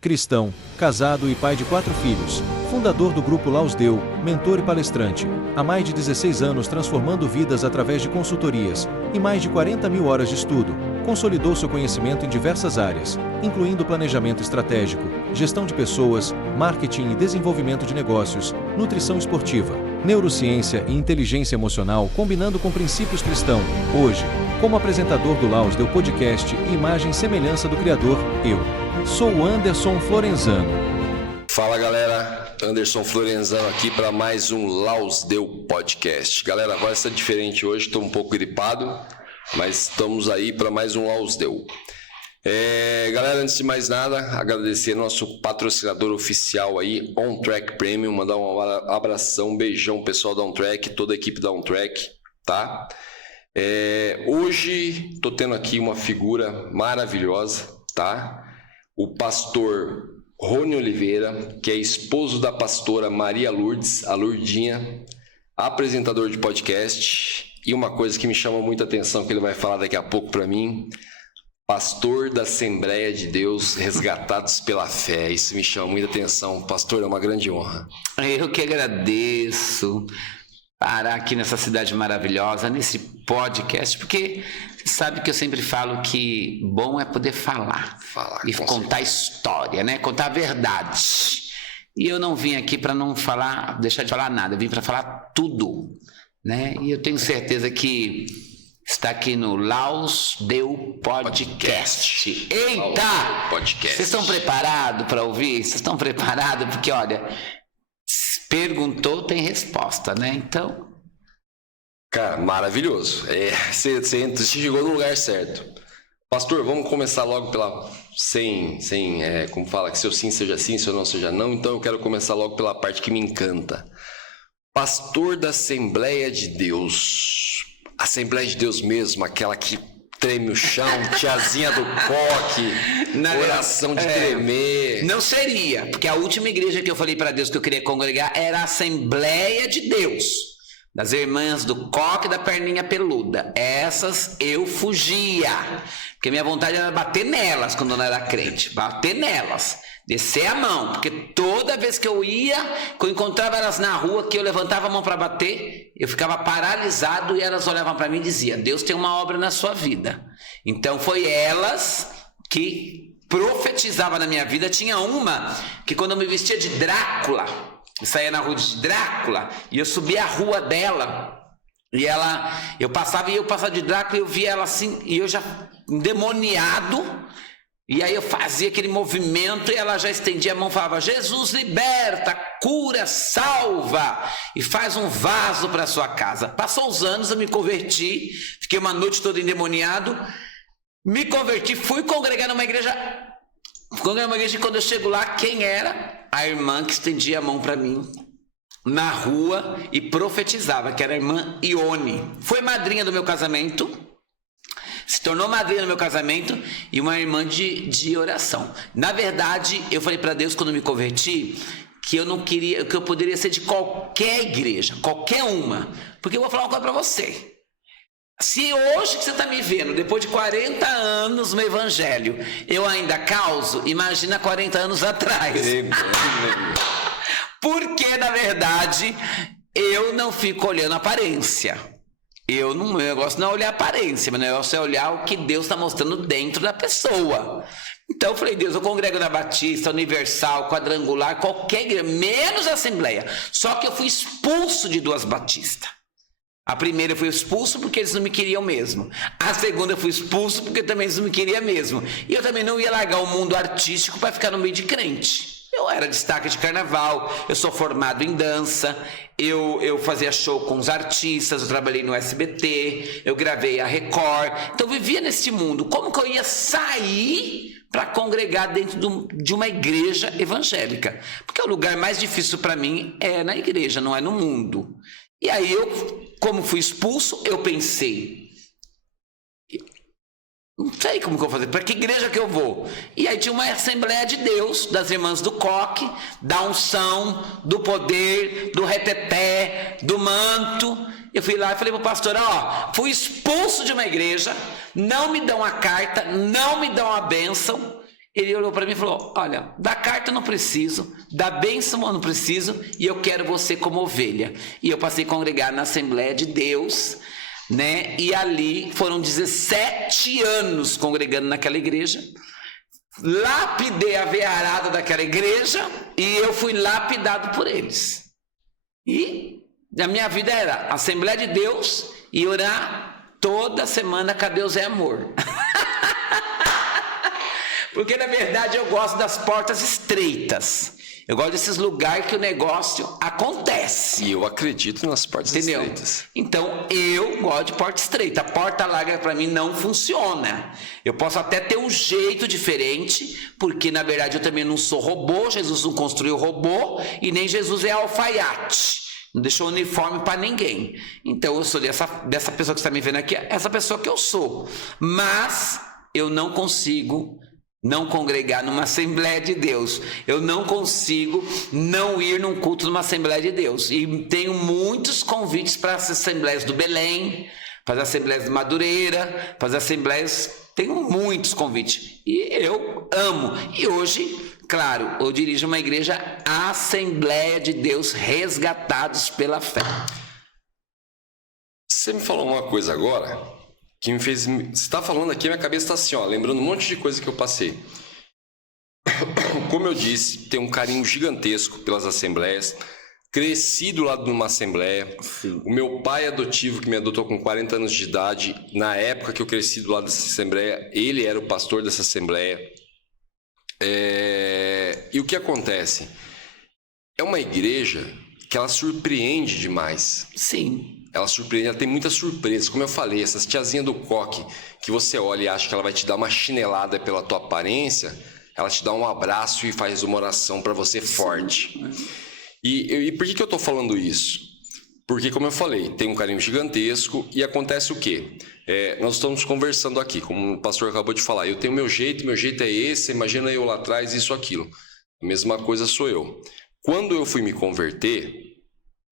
cristão, casado e pai de 4 filhos, fundador do Grupo Laus Deu, mentor e palestrante, há mais de 16 anos transformando vidas através de consultorias e mais de 40 mil horas de estudo, consolidou seu conhecimento em diversas áreas, incluindo planejamento estratégico, gestão de pessoas, marketing e desenvolvimento de negócios, nutrição esportiva, neurociência e inteligência emocional combinando com princípios cristãos. Hoje, como apresentador do Laus Deu Podcast e imagem e semelhança do Criador, eu sou o Anderson Florenzano. Fala galera, Anderson Florenzano aqui para mais um Laus Deu Podcast. Galera, a voz está diferente hoje, estou um pouco gripado, mas estamos aí para mais um Laus Deu. Galera, antes de mais nada, agradecer nosso patrocinador oficial aí, On Track Premium, mandar um abração, um beijão pessoal da On Track, toda a equipe da On Track, tá? Hoje estou tendo aqui uma figura maravilhosa, tá? O pastor Rony Oliveira, que é esposo da pastora Maria Lourdes, a Lourdinha, apresentador de podcast, e uma coisa que me chama muita atenção, que ele vai falar daqui a pouco para mim, pastor da Assembleia de Deus, resgatados pela fé. Isso me chama muita atenção. Pastor, é uma grande honra. Eu que agradeço parar aqui nessa cidade maravilhosa, nesse podcast, porque você sabe que eu sempre falo que bom é poder falar e contar história, né? Contar a verdade. E eu não vim aqui para não falar, deixar de falar nada, eu vim para falar tudo, né? E eu tenho certeza que está aqui no Laus Deu Podcast. Eita! Podcast. Vocês estão preparados para ouvir? Vocês estão preparados? Porque, olha, perguntou, tem resposta, né? Então... Cara, maravilhoso. Você chegou no lugar certo. Pastor, vamos começar logo pela... como fala, que seu sim seja sim, seu não seja não. Então eu quero começar logo pela parte que me encanta. Pastor da Assembleia de Deus. Assembleia de Deus mesmo, aquela que treme o chão, tiazinha do coque, oração de tremer. Não seria, porque a última igreja que eu falei para Deus que eu queria congregar era a Assembleia de Deus, das irmãs do coque e da perninha peluda. Essas eu fugia, porque minha vontade era bater nelas quando eu não era crente, bater nelas, descer a mão, porque toda vez que eu encontrava elas na rua, que eu levantava a mão para bater, eu ficava paralisado e elas olhavam para mim e diziam: Deus tem uma obra na sua vida. Então foi elas que profetizavam na minha vida. Tinha uma que quando eu me vestia de Drácula, eu saía na rua de Drácula e eu subia a rua dela, e eu passava de Drácula e eu via ela assim, e eu já endemoniado. E aí eu fazia aquele movimento e ela já estendia a mão e falava: Jesus liberta, cura, salva e faz um vaso para sua casa. Passou os anos, eu me converti, fiquei uma noite toda endemoniado, me converti, fui congregar numa igreja e quando eu chego lá, quem era? A irmã que estendia a mão para mim na rua e profetizava, que era a irmã Ione. Foi madrinha do meu casamento, se tornou madrinha no meu casamento e uma irmã de oração. Na verdade, eu falei para Deus quando me converti que eu não queria, que eu poderia ser de qualquer igreja, qualquer uma. Porque eu vou falar uma coisa para você. Se hoje que você está me vendo, depois de 40 anos no evangelho, eu ainda causo, imagina 40 anos atrás. Porque, na verdade, eu não fico olhando a aparência. Meu negócio não é olhar a aparência, meu negócio é olhar o que Deus está mostrando dentro da pessoa. Então eu falei: Deus, eu congrego na Batista, Universal, Quadrangular, qualquer igreja, menos a Assembleia. Só que eu fui expulso de 2 batistas. A primeira eu fui expulso porque eles não me queriam mesmo. A segunda eu fui expulso porque também eles não me queriam mesmo. E eu também não ia largar o mundo artístico para ficar no meio de crente. Eu era destaque de carnaval, eu sou formado em dança, eu fazia show com os artistas, eu trabalhei no SBT, eu gravei a Record, então eu vivia nesse mundo. Como que eu ia sair para congregar dentro de uma igreja evangélica? Porque o lugar mais difícil para mim é na igreja, não é no mundo. E aí como fui expulso, eu pensei: não sei como que eu vou fazer, para que igreja que eu vou? E aí tinha uma Assembleia de Deus, das irmãs do coque, da unção, do poder, do reteté, do manto. Eu fui lá e falei pro pastor: fui expulso de uma igreja, não me dão a carta, não me dão a bênção, Ele olhou para mim e falou: olha, da carta eu não preciso, da bênção eu não preciso, e eu quero você como ovelha. E eu passei a congregar na Assembleia de Deus, né? E ali foram 17 anos congregando naquela igreja. Lapidei a veiarada daquela igreja e eu fui lapidado por eles. E a minha vida era Assembleia de Deus e orar toda semana que Deus é amor. Porque na verdade eu gosto das portas estreitas. Eu gosto desses lugares que o negócio acontece. E eu acredito nas portas estreitas. Então eu gosto de porta estreita. A porta larga para mim não funciona. Eu posso até ter um jeito diferente, porque na verdade eu também não sou robô. Jesus não construiu robô e nem Jesus é alfaiate. Não deixou uniforme para ninguém. Então eu sou dessa pessoa que está me vendo aqui, essa pessoa que eu sou. Mas eu não consigo não congregar numa Assembleia de Deus. Eu não consigo não ir num culto numa Assembleia de Deus. E tenho muitos convites para as Assembleias do Belém, para as Assembleias de Madureira, para as Assembleias... Tenho muitos convites. E eu amo. E hoje, claro, eu dirijo uma igreja Assembleia de Deus, resgatados pela fé. Você me falou uma coisa agora... que me fez... Você está falando aqui, minha cabeça está assim, ó, lembrando um monte de coisa que eu passei. Como eu disse, tenho um carinho gigantesco pelas assembleias. Cresci do lado de uma assembleia. Sim. O meu pai adotivo, que me adotou com 40 anos de idade, na época que eu cresci do lado dessa assembleia, ele era o pastor dessa assembleia. E o que acontece? É uma igreja que ela surpreende demais. Sim. Ela surpreende, ela tem muitas surpresas. Como eu falei, essas tiazinhas do coque, que você olha e acha que ela vai te dar uma chinelada pela tua aparência, ela te dá um abraço e faz uma oração para você forte. E por que eu tô falando isso? Porque, como eu falei, tem um carinho gigantesco e acontece o quê? Nós estamos conversando aqui, como o pastor acabou de falar, eu tenho meu jeito é esse, imagina eu lá atrás, isso, aquilo. A mesma coisa sou eu. Quando eu fui me converter,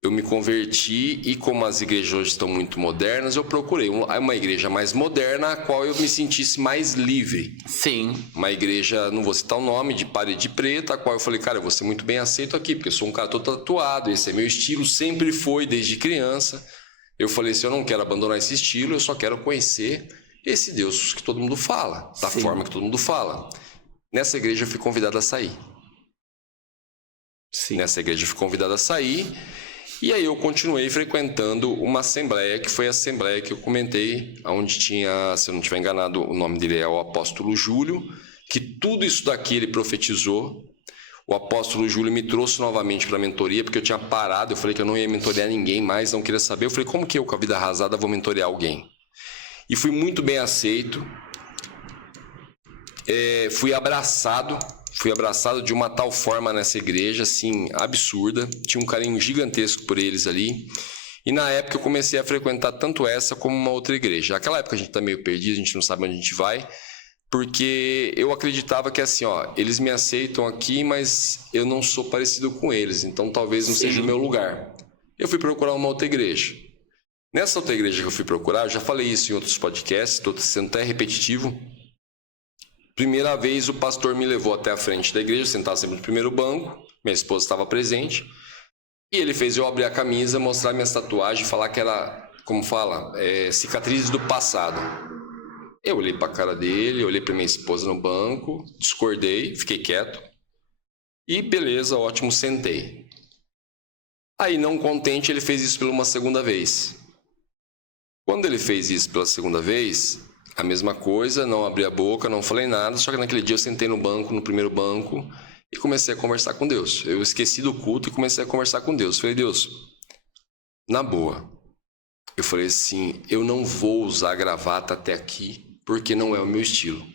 eu me converti e como as igrejas hoje estão muito modernas, eu procurei uma igreja mais moderna, a qual eu me sentisse mais livre. Sim. Uma igreja, não vou citar o nome, de parede preta, a qual eu falei, cara, eu vou ser muito bem aceito aqui, porque eu sou um cara todo tatuado, esse é meu estilo, sempre foi, desde criança. Eu falei assim, eu não quero abandonar esse estilo, eu só quero conhecer esse Deus que todo mundo fala, da Sim. forma que todo mundo fala. Nessa igreja eu fui convidado a sair. Sim. Nessa igreja eu fui convidado a sair. E aí eu continuei frequentando uma assembleia, que foi a assembleia que eu comentei, onde tinha, se eu não estiver enganado, o nome dele é o apóstolo Júlio, que tudo isso daqui ele profetizou. O apóstolo Júlio me trouxe novamente para a mentoria, porque eu tinha parado, eu falei que eu não ia mentorear ninguém mais, não queria saber. Eu falei, como que eu, com a vida arrasada, vou mentorear alguém? E fui muito bem aceito, fui abraçado de uma tal forma nessa igreja, assim, absurda. Tinha um carinho gigantesco por eles ali. E na época eu comecei a frequentar tanto essa como uma outra igreja. Naquela época a gente tá meio perdido, a gente não sabe onde a gente vai, porque eu acreditava que assim, ó, eles me aceitam aqui, mas eu não sou parecido com eles, então talvez não seja o meu lugar. Eu fui procurar uma outra igreja. Nessa outra igreja que eu fui procurar, eu já falei isso em outros podcasts, estou sendo até repetitivo. Primeira vez o pastor me levou até a frente da igreja, eu sentava sempre no primeiro banco, minha esposa estava presente, e ele fez eu abrir a camisa, mostrar minhas tatuagens, falar que era, como fala, cicatrizes do passado. Eu olhei para a cara dele, olhei para minha esposa no banco, discordei, fiquei quieto, e beleza, ótimo, sentei. Aí, não contente, ele fez isso pela uma segunda vez. Quando ele fez isso pela segunda vez, a mesma coisa, não abri a boca, não falei nada, só que naquele dia eu sentei no banco, no primeiro banco, e comecei a conversar com Deus. Eu esqueci do culto e comecei a conversar com Deus. Falei, Deus, na boa, eu falei assim, eu não vou usar gravata até aqui, porque não é o meu estilo.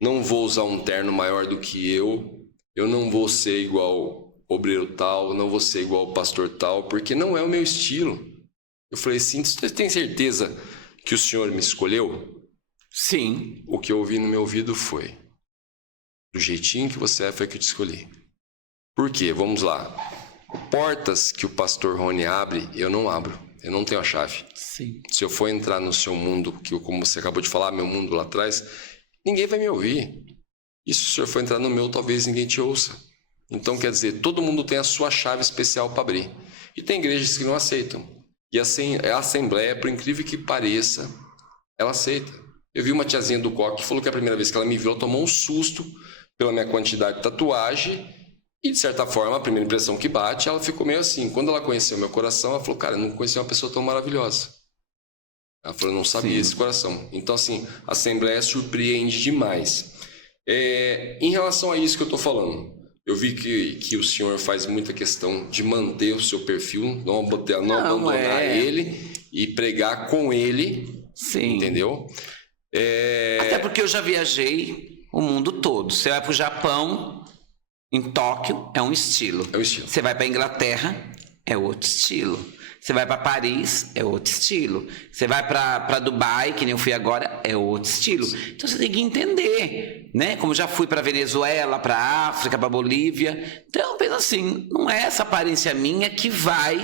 Não vou usar um terno maior do que eu não vou ser igual obreiro tal, não vou ser igual pastor tal, porque não é o meu estilo. Eu falei assim, você tem certeza que o Senhor me escolheu? Sim. O que eu ouvi no meu ouvido foi, do jeitinho que você é, foi que eu te escolhi. Por quê? Vamos lá. Portas que o pastor Rony abre, eu não abro. Eu não tenho a chave. Sim. Se eu for entrar no seu mundo, que como você acabou de falar, meu mundo lá atrás, ninguém vai me ouvir. E se o senhor for entrar no meu, talvez ninguém te ouça. Então, quer dizer, todo mundo tem a sua chave especial para abrir. E tem igrejas que não aceitam. E assim, a Assembleia, por incrível que pareça, ela aceita. Eu vi uma tiazinha do coque que falou que a primeira vez que ela me viu, ela tomou um susto pela minha quantidade de tatuagem. E, de certa forma, a primeira impressão que bate, ela ficou meio assim. Quando ela conheceu meu coração, ela falou, cara, eu não conheci uma pessoa tão maravilhosa. Ela falou, eu não sabia esse coração. Então, assim, a Assembleia surpreende demais. Em relação a isso que eu estou falando, eu vi que o senhor faz muita questão de manter o seu perfil, não abandonar ele e pregar com ele. Sim. Entendeu? Até porque eu já viajei o mundo todo. Você vai pro Japão, em Tóquio, é um estilo. É um estilo. Você vai pra Inglaterra, é outro estilo. Você vai para Paris, é outro estilo. Você vai para Dubai, que nem eu fui agora, é outro estilo. Então você tem que entender, né? Como já fui para Venezuela, para África, para Bolívia. Então, pensa assim, não é essa aparência minha que vai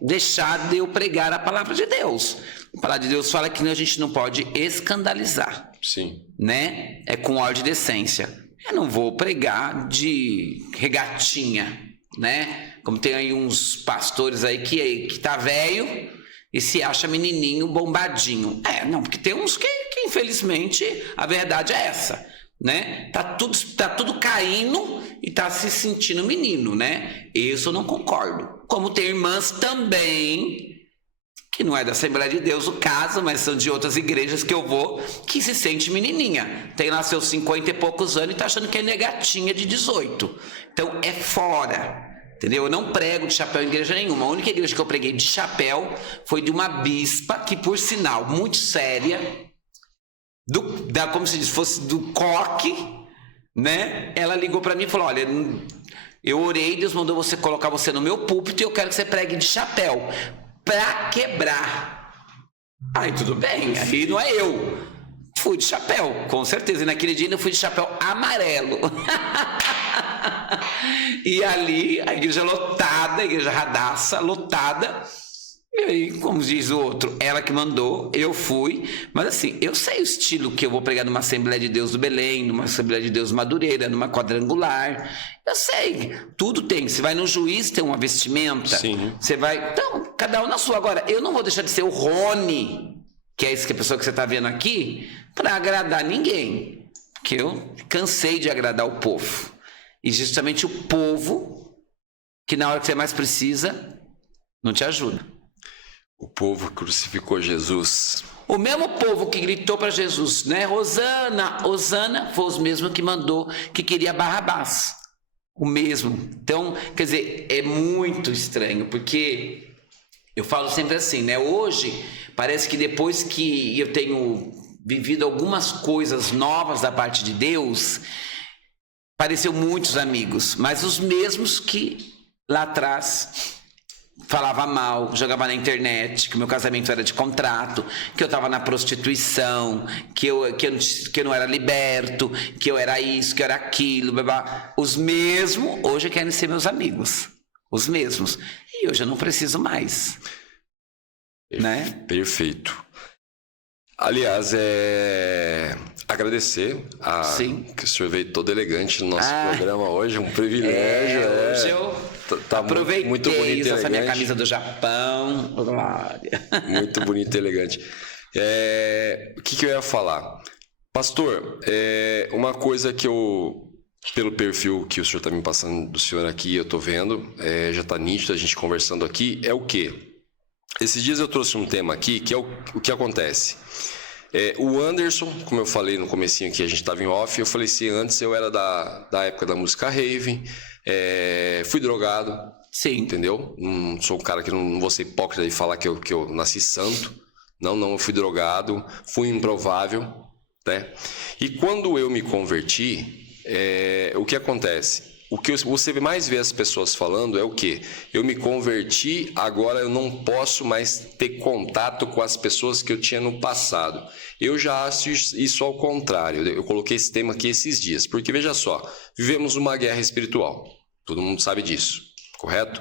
deixar de eu pregar a palavra de Deus. A palavra de Deus fala que a gente não pode escandalizar. Sim. Né? É com ordem de decência. Eu não vou pregar de regatinha, né? Como tem aí uns pastores aí que tá velho e se acha menininho bombadinho. Não, porque tem uns que infelizmente a verdade é essa, né? Tá tudo caindo e tá se sentindo menino, né? Isso eu não concordo. Como tem irmãs também, que não é da Assembleia de Deus o caso, mas são de outras igrejas que eu vou, que se sente menininha. Tem lá seus 50 e poucos anos e tá achando que é negatinha de 18. Então é fora. Entendeu? Eu não prego de chapéu em igreja nenhuma. A única igreja que eu preguei de chapéu foi de uma bispa que, por sinal, muito séria, como se diz, fosse do coque, né? Ela ligou para mim e falou, olha, eu orei, Deus mandou você colocar você no meu púlpito e eu quero que você pregue de chapéu para quebrar. Aí tudo bem, aí não é eu. Fui de chapéu, com certeza. E naquele dia eu fui de chapéu amarelo. E ali, a igreja lotada, a igreja radaça, lotada. E aí, como diz o outro, ela que mandou, eu fui. Mas assim, eu sei o estilo que eu vou pregar numa Assembleia de Deus do Belém, numa Assembleia de Deus Madureira, numa quadrangular. Eu sei, tudo tem. Você vai no juiz, tem uma vestimenta. Sim. Você vai... Então, cada um na sua. Agora, eu não vou deixar de ser o Rony, que é essa pessoa que você está vendo aqui, para agradar ninguém. Porque eu cansei de agradar o povo. E justamente o povo, que na hora que você mais precisa, não te ajuda. O povo crucificou Jesus. O mesmo povo que gritou para Jesus, né? Hosana, Hosana, foi os mesmos que mandou, que queria Barrabás. O mesmo. Então, quer dizer, é muito estranho, porque eu falo sempre assim, né? Hoje, parece que depois que eu tenho vivido algumas coisas novas da parte de Deus, apareceu muitos amigos, mas os mesmos que lá atrás falava mal, jogava na internet, que o meu casamento era de contrato, que eu estava na prostituição, que eu não era liberto, que eu era isso, que eu era aquilo, blá, blá. Os mesmos hoje querem ser meus amigos, os mesmos, e hoje eu não preciso mais, né? Perfeito. Aliás, agradecer que o senhor veio todo elegante no nosso programa hoje, um privilégio. Hoje eu aproveitei muito bonito e essa minha camisa do Japão. Glória. Muito bonito e elegante. O que eu ia falar? Pastor, uma coisa que pelo perfil que o senhor está me passando do senhor aqui, eu estou vendo, já está nítido a gente conversando aqui, é o quê? Esses dias eu trouxe um tema aqui, que é o que acontece. O Anderson, como eu falei no comecinho aqui, a gente estava em off, eu falei assim, antes eu era da época da música rave, fui drogado, sim, entendeu? Não sou um cara que não vou ser hipócrita e falar que eu nasci santo, não, eu fui drogado, fui improvável, né? E quando eu me converti, o que acontece? O que você mais vê as pessoas falando é o quê? Eu me converti, agora eu não posso mais ter contato com as pessoas que eu tinha no passado. Eu já acho isso ao contrário. Eu coloquei esse tema aqui esses dias, porque veja só, vivemos uma guerra espiritual. Todo mundo sabe disso, correto?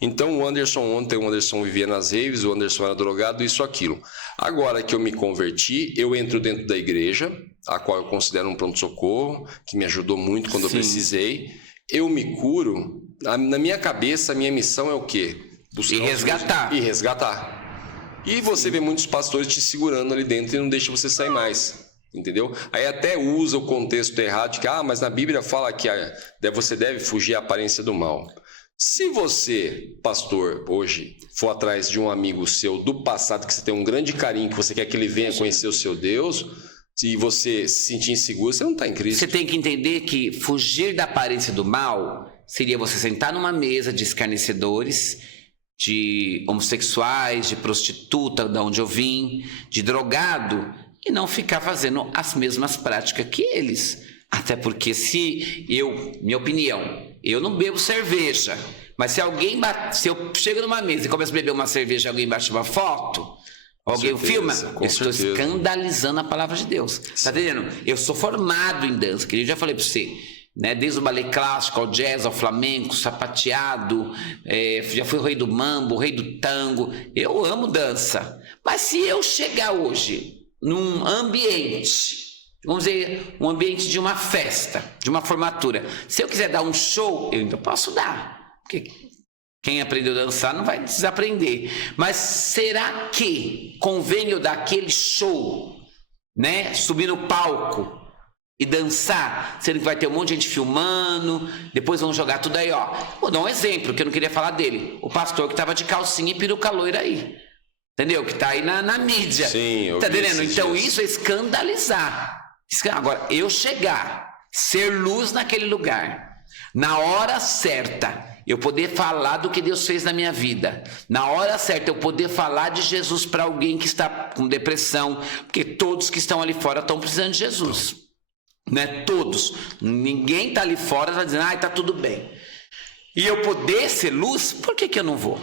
Então o Anderson vivia nas raves, o Anderson era drogado, isso, aquilo. Agora que eu me converti, eu entro dentro da igreja, a qual eu considero um pronto-socorro, que me ajudou muito quando eu Sim. precisei. Eu me curo. Na minha cabeça, a minha missão é o quê? Buscar E resgatar. E resgatar. E você vê muitos pastores te segurando ali dentro e não deixa você sair mais. Entendeu? Aí até usa o contexto errado de que, mas na Bíblia fala que você deve fugir à aparência do mal. Se você, pastor, hoje for atrás de um amigo seu do passado, que você tem um grande carinho, que você quer que ele venha conhecer o seu Deus, se você se sentir inseguro, você não está em Cristo. Você tem que entender que fugir da aparência do mal seria você sentar numa mesa de escarnecedores, de homossexuais, de prostituta, de onde eu vim, de drogado, e não ficar fazendo as mesmas práticas que eles. Até porque minha opinião, eu não bebo cerveja, mas se eu chego numa mesa e começo a beber uma cerveja e alguém bate uma foto, alguém filma, eu estou escandalizando a palavra de Deus. Tá entendendo? Eu sou formado em dança, que eu já falei para você, né? Desde o balé clássico, ao jazz, ao flamenco, sapateado, já fui o rei do mambo, o rei do tango. Eu amo dança. Mas se eu chegar hoje num ambiente, vamos dizer, um ambiente de uma festa, de uma formatura, se eu quiser dar um show, eu ainda posso dar, porque quem aprendeu a dançar não vai desaprender. Mas será que convém eu dar aquele show, né, subir no palco e dançar, sendo que vai ter um monte de gente filmando, depois vão jogar tudo aí, ó. Vou dar um exemplo, que eu não queria falar dele, o pastor que estava de calcinha e peruca loira aí, entendeu? Que tá aí na mídia. Sim, tá entendendo? Então isso é escandalizar. Agora, eu chegar, ser luz naquele lugar, na hora certa, eu poder falar do que Deus fez na minha vida, na hora certa eu poder falar de Jesus para alguém que está com depressão, porque todos que estão ali fora estão precisando de Jesus, né? Todos. Ninguém tá ali fora tá dizendo, tá tudo bem. E eu poder ser luz, por que eu não vou?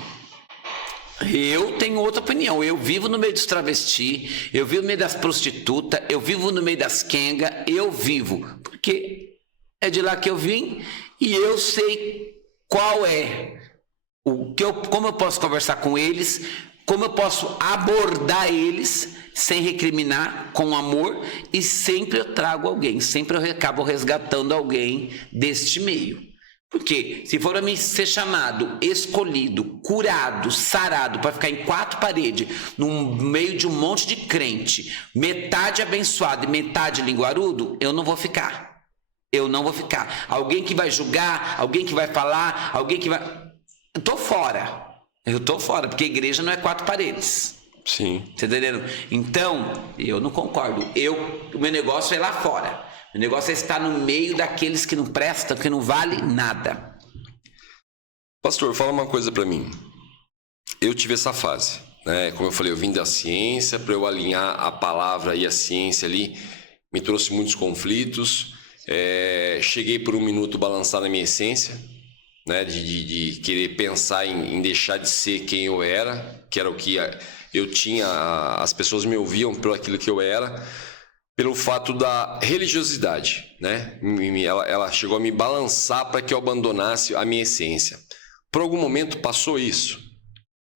Eu tenho outra opinião. Eu vivo no meio dos travestis, eu vivo no meio das prostitutas, eu vivo no meio das quengas, eu vivo, porque é de lá que eu vim e eu sei qual é como eu posso conversar com eles, como eu posso abordar eles sem recriminar, com amor, e sempre eu trago alguém, sempre eu acabo resgatando alguém deste meio. Porque se for a mim ser chamado, escolhido, curado, sarado, para ficar em 4 paredes, no meio de um monte de crente, metade abençoado e metade linguarudo, eu não vou ficar. Eu não vou ficar. Alguém que vai julgar, alguém que vai falar, alguém que vai... Eu tô fora, porque a igreja não é 4 paredes. Sim. Tá entendendo? Então, eu não concordo. O meu negócio é lá fora. O negócio é estar no meio daqueles que não prestam, que não vale nada. Pastor, fala uma coisa para mim. Eu tive essa fase, né? Como eu falei, eu vim da ciência, para eu alinhar a palavra e a ciência ali, me trouxe muitos conflitos. Cheguei por um minuto balançar na minha essência, né? De querer pensar em deixar de ser quem eu era, que era o que eu tinha, as pessoas me ouviam por aquilo que eu era. Pelo fato da religiosidade, né? Ela chegou a me balançar para que eu abandonasse a minha essência. Por algum momento passou isso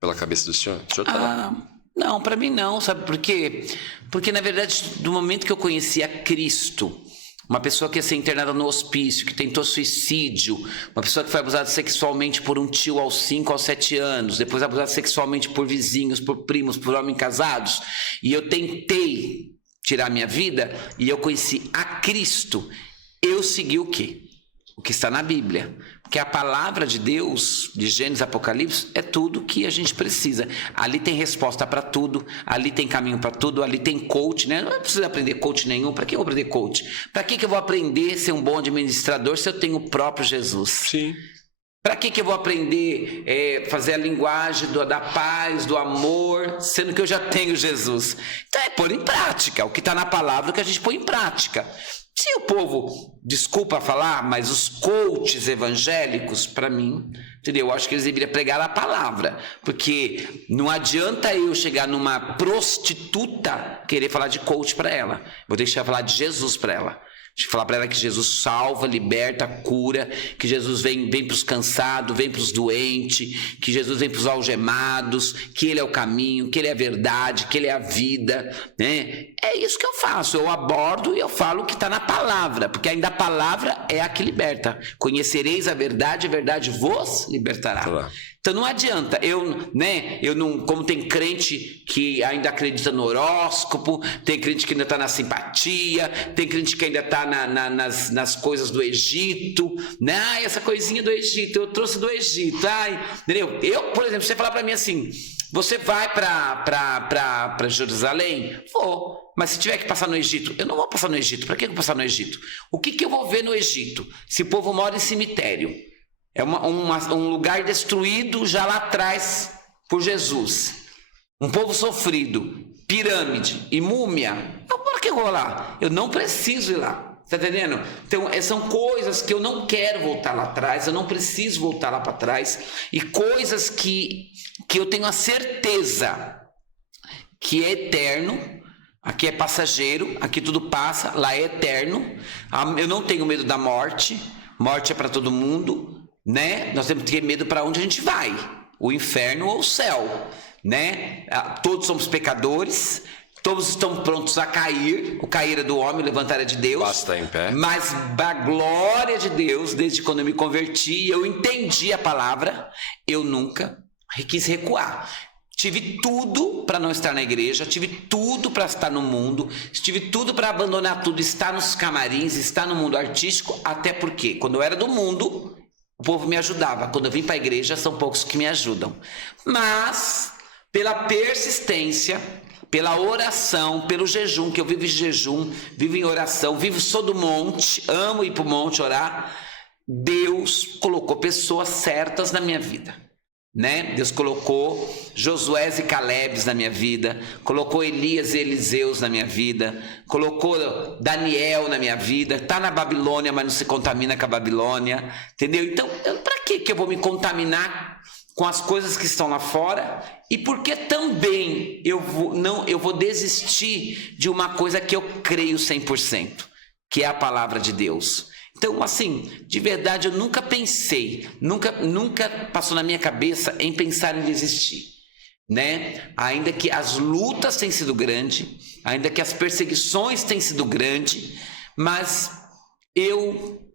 pela cabeça do senhor? O senhor tá lá? Não, para mim não, sabe por quê? Porque na verdade, do momento que eu conheci a Cristo, uma pessoa que ia ser internada no hospício, que tentou suicídio, uma pessoa que foi abusada sexualmente por um tio aos 5 aos 7 anos, depois abusada sexualmente por vizinhos, por primos, por homens casados, e eu tentei tirar minha vida, e eu conheci a Cristo, eu segui o quê? O que está na Bíblia. Porque a palavra de Deus, de Gênesis, Apocalipse, é tudo que a gente precisa. Ali tem resposta para tudo, ali tem caminho para tudo, ali tem coach, né? Não precisa aprender coach nenhum. Para que eu vou aprender coach? Para que eu vou aprender a ser um bom administrador se eu tenho o próprio Jesus? Sim. Para que eu vou aprender fazer a linguagem da paz, do amor, sendo que eu já tenho Jesus? Então é pôr em prática. O que está na palavra é o que a gente põe em prática. Se o povo, desculpa falar, mas os coaches evangélicos, para mim, entendeu? Eu acho que eles deveriam pregar a palavra. Porque não adianta eu chegar numa prostituta querer falar de coach para ela. Vou deixar falar de Jesus para ela. De falar para ela que Jesus salva, liberta, cura, que Jesus vem para os cansados, vem para os doentes, que Jesus vem para os algemados, que Ele é o caminho, que Ele é a verdade, que Ele é a vida, né? É isso que eu faço, eu abordo e eu falo o que está na palavra, porque ainda a palavra é a que liberta. Conhecereis a verdade vos libertará. Claro. Então não adianta, eu não, como tem crente que ainda acredita no horóscopo, tem crente que ainda está na simpatia, tem crente que ainda está nas coisas do Egito, né? Ai, essa coisinha do Egito, eu trouxe do Egito, ai, entendeu? Eu, por exemplo, você falar para mim assim, você vai para Jerusalém? Vou. Mas se tiver que passar no Egito, eu não vou passar no Egito. Para que eu vou passar no Egito? O que eu vou ver no Egito? Se o povo mora em cemitério. É um lugar destruído já lá atrás por Jesus. Um povo sofrido, pirâmide e múmia. Para que eu vou lá? Eu não preciso ir lá. Tá entendendo? Então, são coisas que eu não quero voltar lá atrás, eu não preciso voltar lá para trás. E coisas que eu tenho a certeza que é eterno. Aqui é passageiro, aqui tudo passa, lá é eterno. Eu não tenho medo da morte. Morte é para todo mundo. Né? Nós temos que ter medo para onde a gente vai, o inferno ou o céu, né? Todos somos pecadores, todos estão prontos a cair, o cair é do homem, o levantar é de Deus. Basta em pé. Mas da glória de Deus, desde quando eu me converti, eu entendi a palavra, eu nunca quis recuar. Tive tudo para não estar na igreja, tive tudo para estar no mundo, tive tudo para abandonar tudo, estar nos camarins, estar no mundo artístico, até porque quando eu era do mundo, o povo me ajudava. Quando eu vim para a igreja, são poucos que me ajudam. Mas, pela persistência, pela oração, pelo jejum, que eu vivo em jejum, vivo em oração, sou do monte, amo ir para o monte orar, Deus colocou pessoas certas na minha vida. Né? Deus colocou Josués e Calebes na minha vida, colocou Elias e Eliseus na minha vida, colocou Daniel na minha vida, está na Babilônia, mas não se contamina com a Babilônia, entendeu? Então, para que eu vou me contaminar com as coisas que estão lá fora? E por que também eu vou desistir de uma coisa que eu creio 100%, que é a palavra de Deus? Então, assim, de verdade, eu nunca pensei, nunca passou na minha cabeça em pensar em desistir, né? Ainda que as lutas tenham sido grandes, ainda que as perseguições tenham sido grandes, mas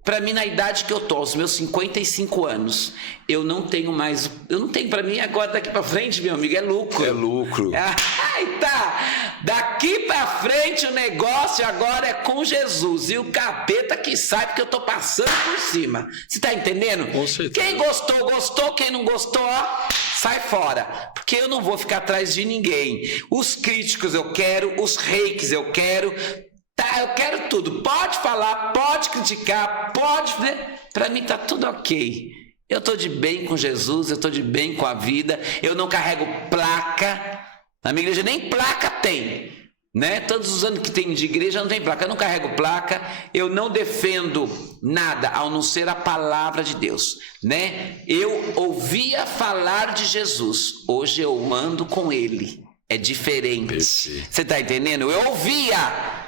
para mim, na idade que eu tô, aos meus 55 anos, eu não tenho para mim agora, daqui para frente, meu amigo, é lucro. É lucro. Ai, tá. Daqui para frente o negócio agora é com Jesus. E o capeta que sabe que eu tô passando por cima. Você tá entendendo? Com certeza. Quem gostou, gostou. Quem não gostou, ó, sai fora. Porque eu não vou ficar atrás de ninguém. Os críticos eu quero, os reis eu quero. Tá, eu quero tudo. Pode falar, pode criticar, pode... Para mim tá tudo ok. Eu tô de bem com Jesus, eu tô de bem com a vida. Eu não carrego placa. Na minha igreja nem placa tem, né? Todos os anos que tem de igreja não tem placa. Eu não carrego placa. Eu não defendo nada ao não ser a palavra de Deus, né? Eu ouvia falar de Jesus. Hoje eu ando com Ele. É diferente. Você tá entendendo? Eu ouvia...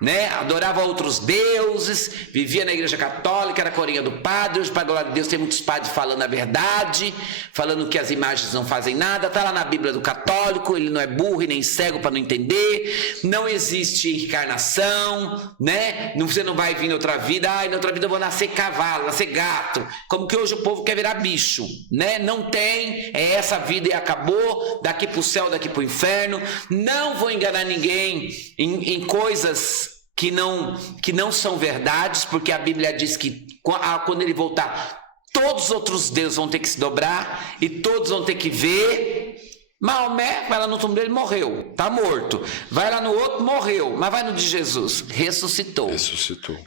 né? Adorava outros deuses, vivia na igreja católica, era corinha do padre. Hoje, para a glória de Deus, tem muitos padres falando a verdade, falando que as imagens não fazem nada. Está lá na Bíblia do católico, ele não é burro e nem cego para não entender. Não existe reencarnação, né? Você não vai vir em outra vida. Ai, na outra vida eu vou nascer cavalo, nascer gato. Como que hoje o povo quer virar bicho, né? Não tem, é essa vida e acabou, daqui para o céu, daqui para o inferno. Não vou enganar ninguém em coisas que não são verdades, porque a Bíblia diz que quando ele voltar, todos os outros deuses vão ter que se dobrar e todos vão ter que ver. Maomé vai lá no túmulo dele, morreu, tá morto. Vai lá no outro, morreu. Mas vai no de Jesus, ressuscitou.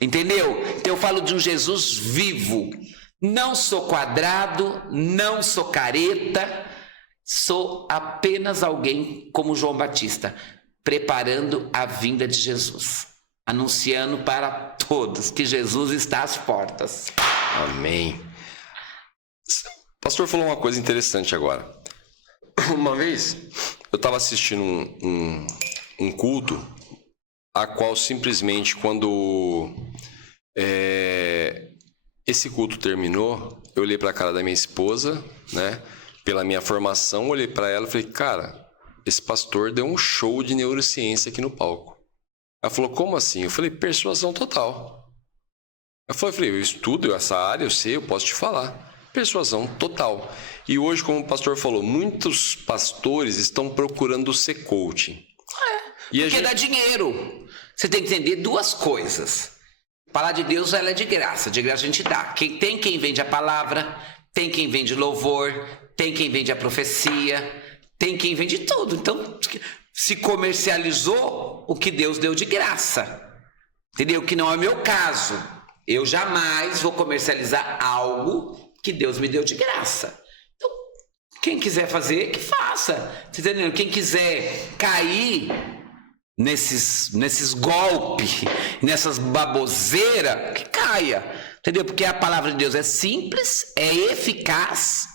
Entendeu? Então eu falo de um Jesus vivo. Não sou quadrado, não sou careta, sou apenas alguém como João Batista, preparando a vinda de Jesus, anunciando para todos que Jesus está às portas. Amém. O pastor falou uma coisa interessante agora. Uma vez eu estava assistindo um culto, a qual simplesmente quando Esse culto terminou, eu olhei para a cara da minha esposa, né? Pela minha formação, olhei para ela e falei, cara, esse pastor deu um show de neurociência aqui no palco. Ela falou, como assim? Eu falei, persuasão total. Eu falei, eu estudo essa área, eu sei, eu posso te falar. Persuasão total. E hoje, como o pastor falou, muitos pastores estão procurando ser coaching. Porque dá dinheiro. Você tem que entender duas coisas. A palavra de Deus, ela é de graça. De graça a gente dá. Tem quem vende a palavra, tem quem vende louvor, tem quem vende a profecia, tem quem vende tudo. Então, se comercializou o que Deus deu de graça. Entendeu? Que não é o meu caso. Eu jamais vou comercializar algo que Deus me deu de graça. Então, quem quiser fazer, que faça. Tá entendendo? Quem quiser cair nesses golpes, nessas baboseiras, que caia. Entendeu? Porque a palavra de Deus é simples, é eficaz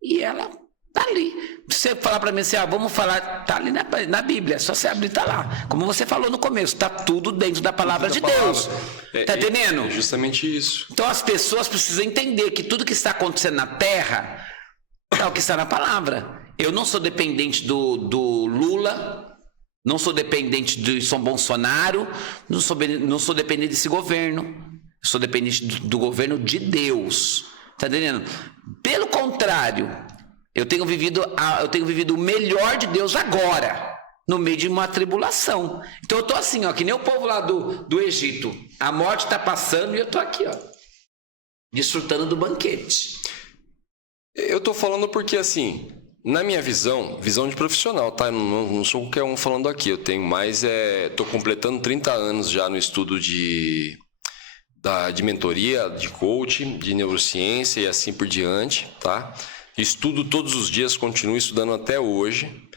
e ela tá ali. Se você falar para mim assim, vamos falar, tá ali na Bíblia, é só você abrir, tá lá. Como você falou no começo, tá tudo dentro da palavra de Deus. Tá entendendo? É justamente isso. Então as pessoas precisam entender que tudo que está acontecendo na Terra é o que está na palavra. Eu não sou dependente do Lula, não sou dependente do São Bolsonaro, não sou dependente desse governo. Eu sou dependente do governo de Deus. Tá entendendo? Pelo contrário, eu tenho vivido o melhor de Deus agora, no meio de uma tribulação. Então eu tô assim, ó, que nem o povo lá do Egito. A morte tá passando e eu tô aqui, ó, desfrutando do banquete. Eu tô falando porque, assim, na minha visão de profissional, tá? Não sou qualquer um falando aqui. Eu tenho mais, tô completando 30 anos já no estudo de mentoria, de coaching, de neurociência e assim por diante, tá? Estudo todos os dias, continuo estudando até hoje.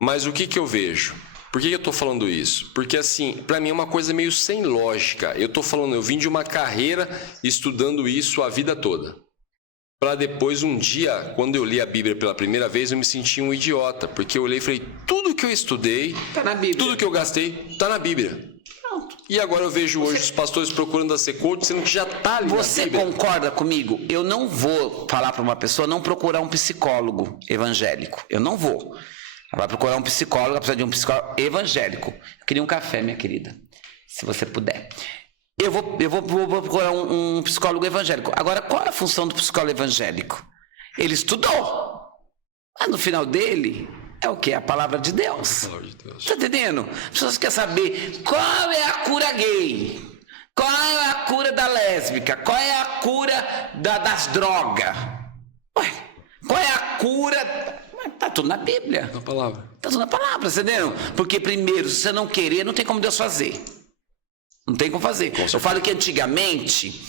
Mas o que eu vejo? Por que eu tô falando isso? Porque, assim, para mim é uma coisa meio sem lógica. Eu vim de uma carreira estudando isso a vida toda. Para depois, um dia, quando eu li a Bíblia pela primeira vez, eu me senti um idiota. Porque eu olhei e falei, tudo que eu estudei, tá na Bíblia. Tudo que eu gastei, tá na Bíblia. E agora eu vejo hoje os pastores procurando a ser coach, sendo que já está ali. Você concorda comigo? Eu não vou falar para uma pessoa não procurar um psicólogo evangélico. Eu não vou. Ela vai procurar um psicólogo, ela precisa de um psicólogo evangélico. Eu queria um café, minha querida, se você puder. Eu vou procurar um psicólogo evangélico. Agora, qual é a função do psicólogo evangélico? Ele estudou. Mas no final dele... é o que? A palavra de Deus. Tá entendendo? As pessoas querem saber qual é a cura gay, qual é a cura da lésbica, qual é a cura das drogas. Ué, qual é a cura? Tá tudo na Bíblia. Na palavra. Tá tudo na palavra, tá entendendo? Porque primeiro, se você não querer, não tem como Deus fazer. Não tem como fazer. Eu falo que antigamente...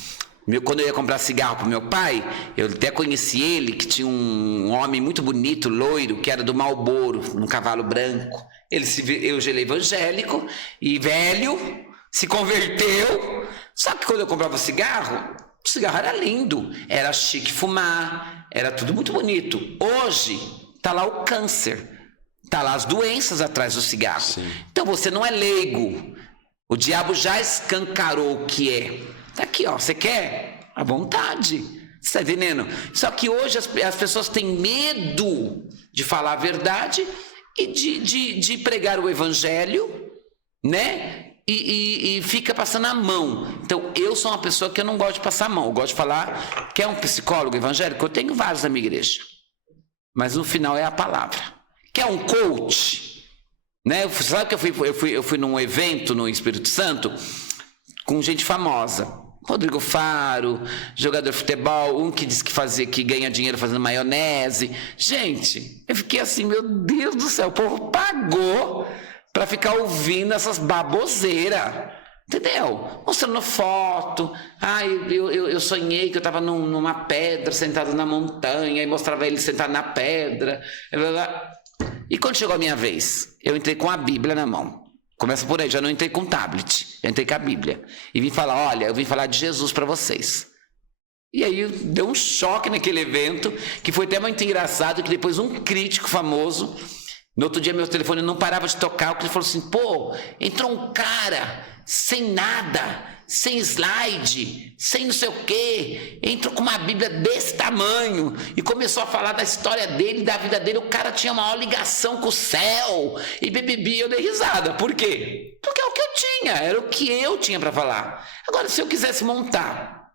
quando eu ia comprar cigarro pro meu pai, eu até conheci ele, que tinha um homem muito bonito, loiro, que era do Marlboro, um cavalo branco. Ele é evangélico e velho, se converteu. Só que quando eu comprava cigarro, o cigarro era lindo, era chique fumar, era tudo muito bonito. Hoje, tá lá o câncer, tá lá as doenças atrás do cigarro. Sim. Então você não é leigo. O diabo já escancarou o que é. Tá aqui, ó, você quer? À vontade. Você tá entendendo? Só que hoje as pessoas têm medo de falar a verdade e de pregar o evangelho, né? E fica passando a mão. Então, eu sou uma pessoa que eu não gosto de passar a mão. Eu gosto de falar, quer um psicólogo evangélico? Eu tenho vários na minha igreja. Mas no final é a palavra. Quer um coach? Né? Sabe que eu fui num evento no Espírito Santo com gente famosa. Rodrigo Faro, jogador de futebol, um que disse que ganha dinheiro fazendo maionese. Gente, eu fiquei assim, meu Deus do céu, o povo pagou para ficar ouvindo essas baboseiras. Entendeu? Mostrando foto. Eu sonhei que eu estava numa pedra, sentado na montanha, e mostrava ele sentado na pedra. E quando chegou a minha vez, eu entrei com a Bíblia na mão. Começa por aí, já não entrei com tablet, já entrei com a Bíblia. E vim falar, olha, eu vim falar de Jesus para vocês. E aí deu um choque naquele evento, que foi até muito engraçado, que depois um crítico famoso, no outro dia meu telefone não parava de tocar, porque ele falou assim, pô, entrou um cara sem nada, sem slide, sem não sei o quê, entrou com uma Bíblia desse tamanho e começou a falar da história dele, da vida dele. O cara tinha uma maior ligação com o céu e bebebi. Eu dei risada. Por quê? Porque é o que eu tinha, era o que eu tinha para falar. Agora, se eu quisesse montar,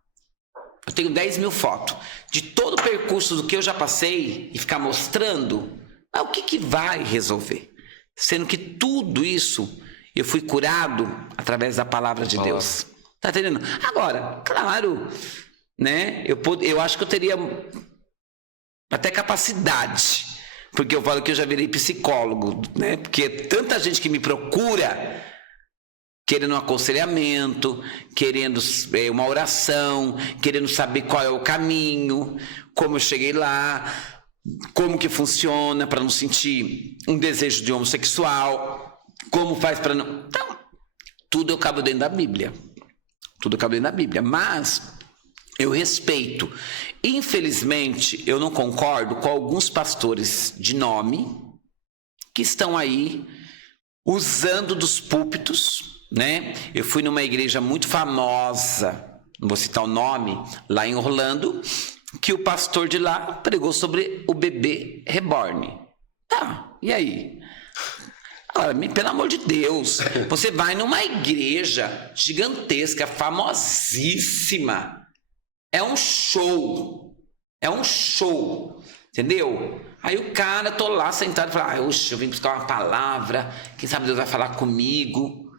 eu tenho 10 mil fotos de todo o percurso do que eu já passei e ficar mostrando, o que vai resolver? Sendo que tudo isso eu fui curado através da palavra de Deus. Tá entendendo? Agora, claro, né? Eu acho que eu teria até capacidade, porque eu falo que eu já virei psicólogo, né? Porque tanta gente que me procura querendo um aconselhamento, querendo uma oração, querendo saber qual é o caminho, como eu cheguei lá, como que funciona para não sentir um desejo de homossexual, como faz para não... Então, tudo eu cabo dentro da Bíblia. Tudo cabe dentro da Bíblia, mas eu respeito. Infelizmente, eu não concordo com alguns pastores de nome que estão aí usando dos púlpitos, né? Eu fui numa igreja muito famosa, não vou citar o nome, lá em Orlando, que o pastor de lá pregou sobre o bebê reborn. E aí? Agora, pelo amor de Deus, você vai numa igreja gigantesca, famosíssima. É um show. Entendeu? Aí o cara, tô lá sentado e fala, eu vim buscar uma palavra, quem sabe Deus vai falar comigo.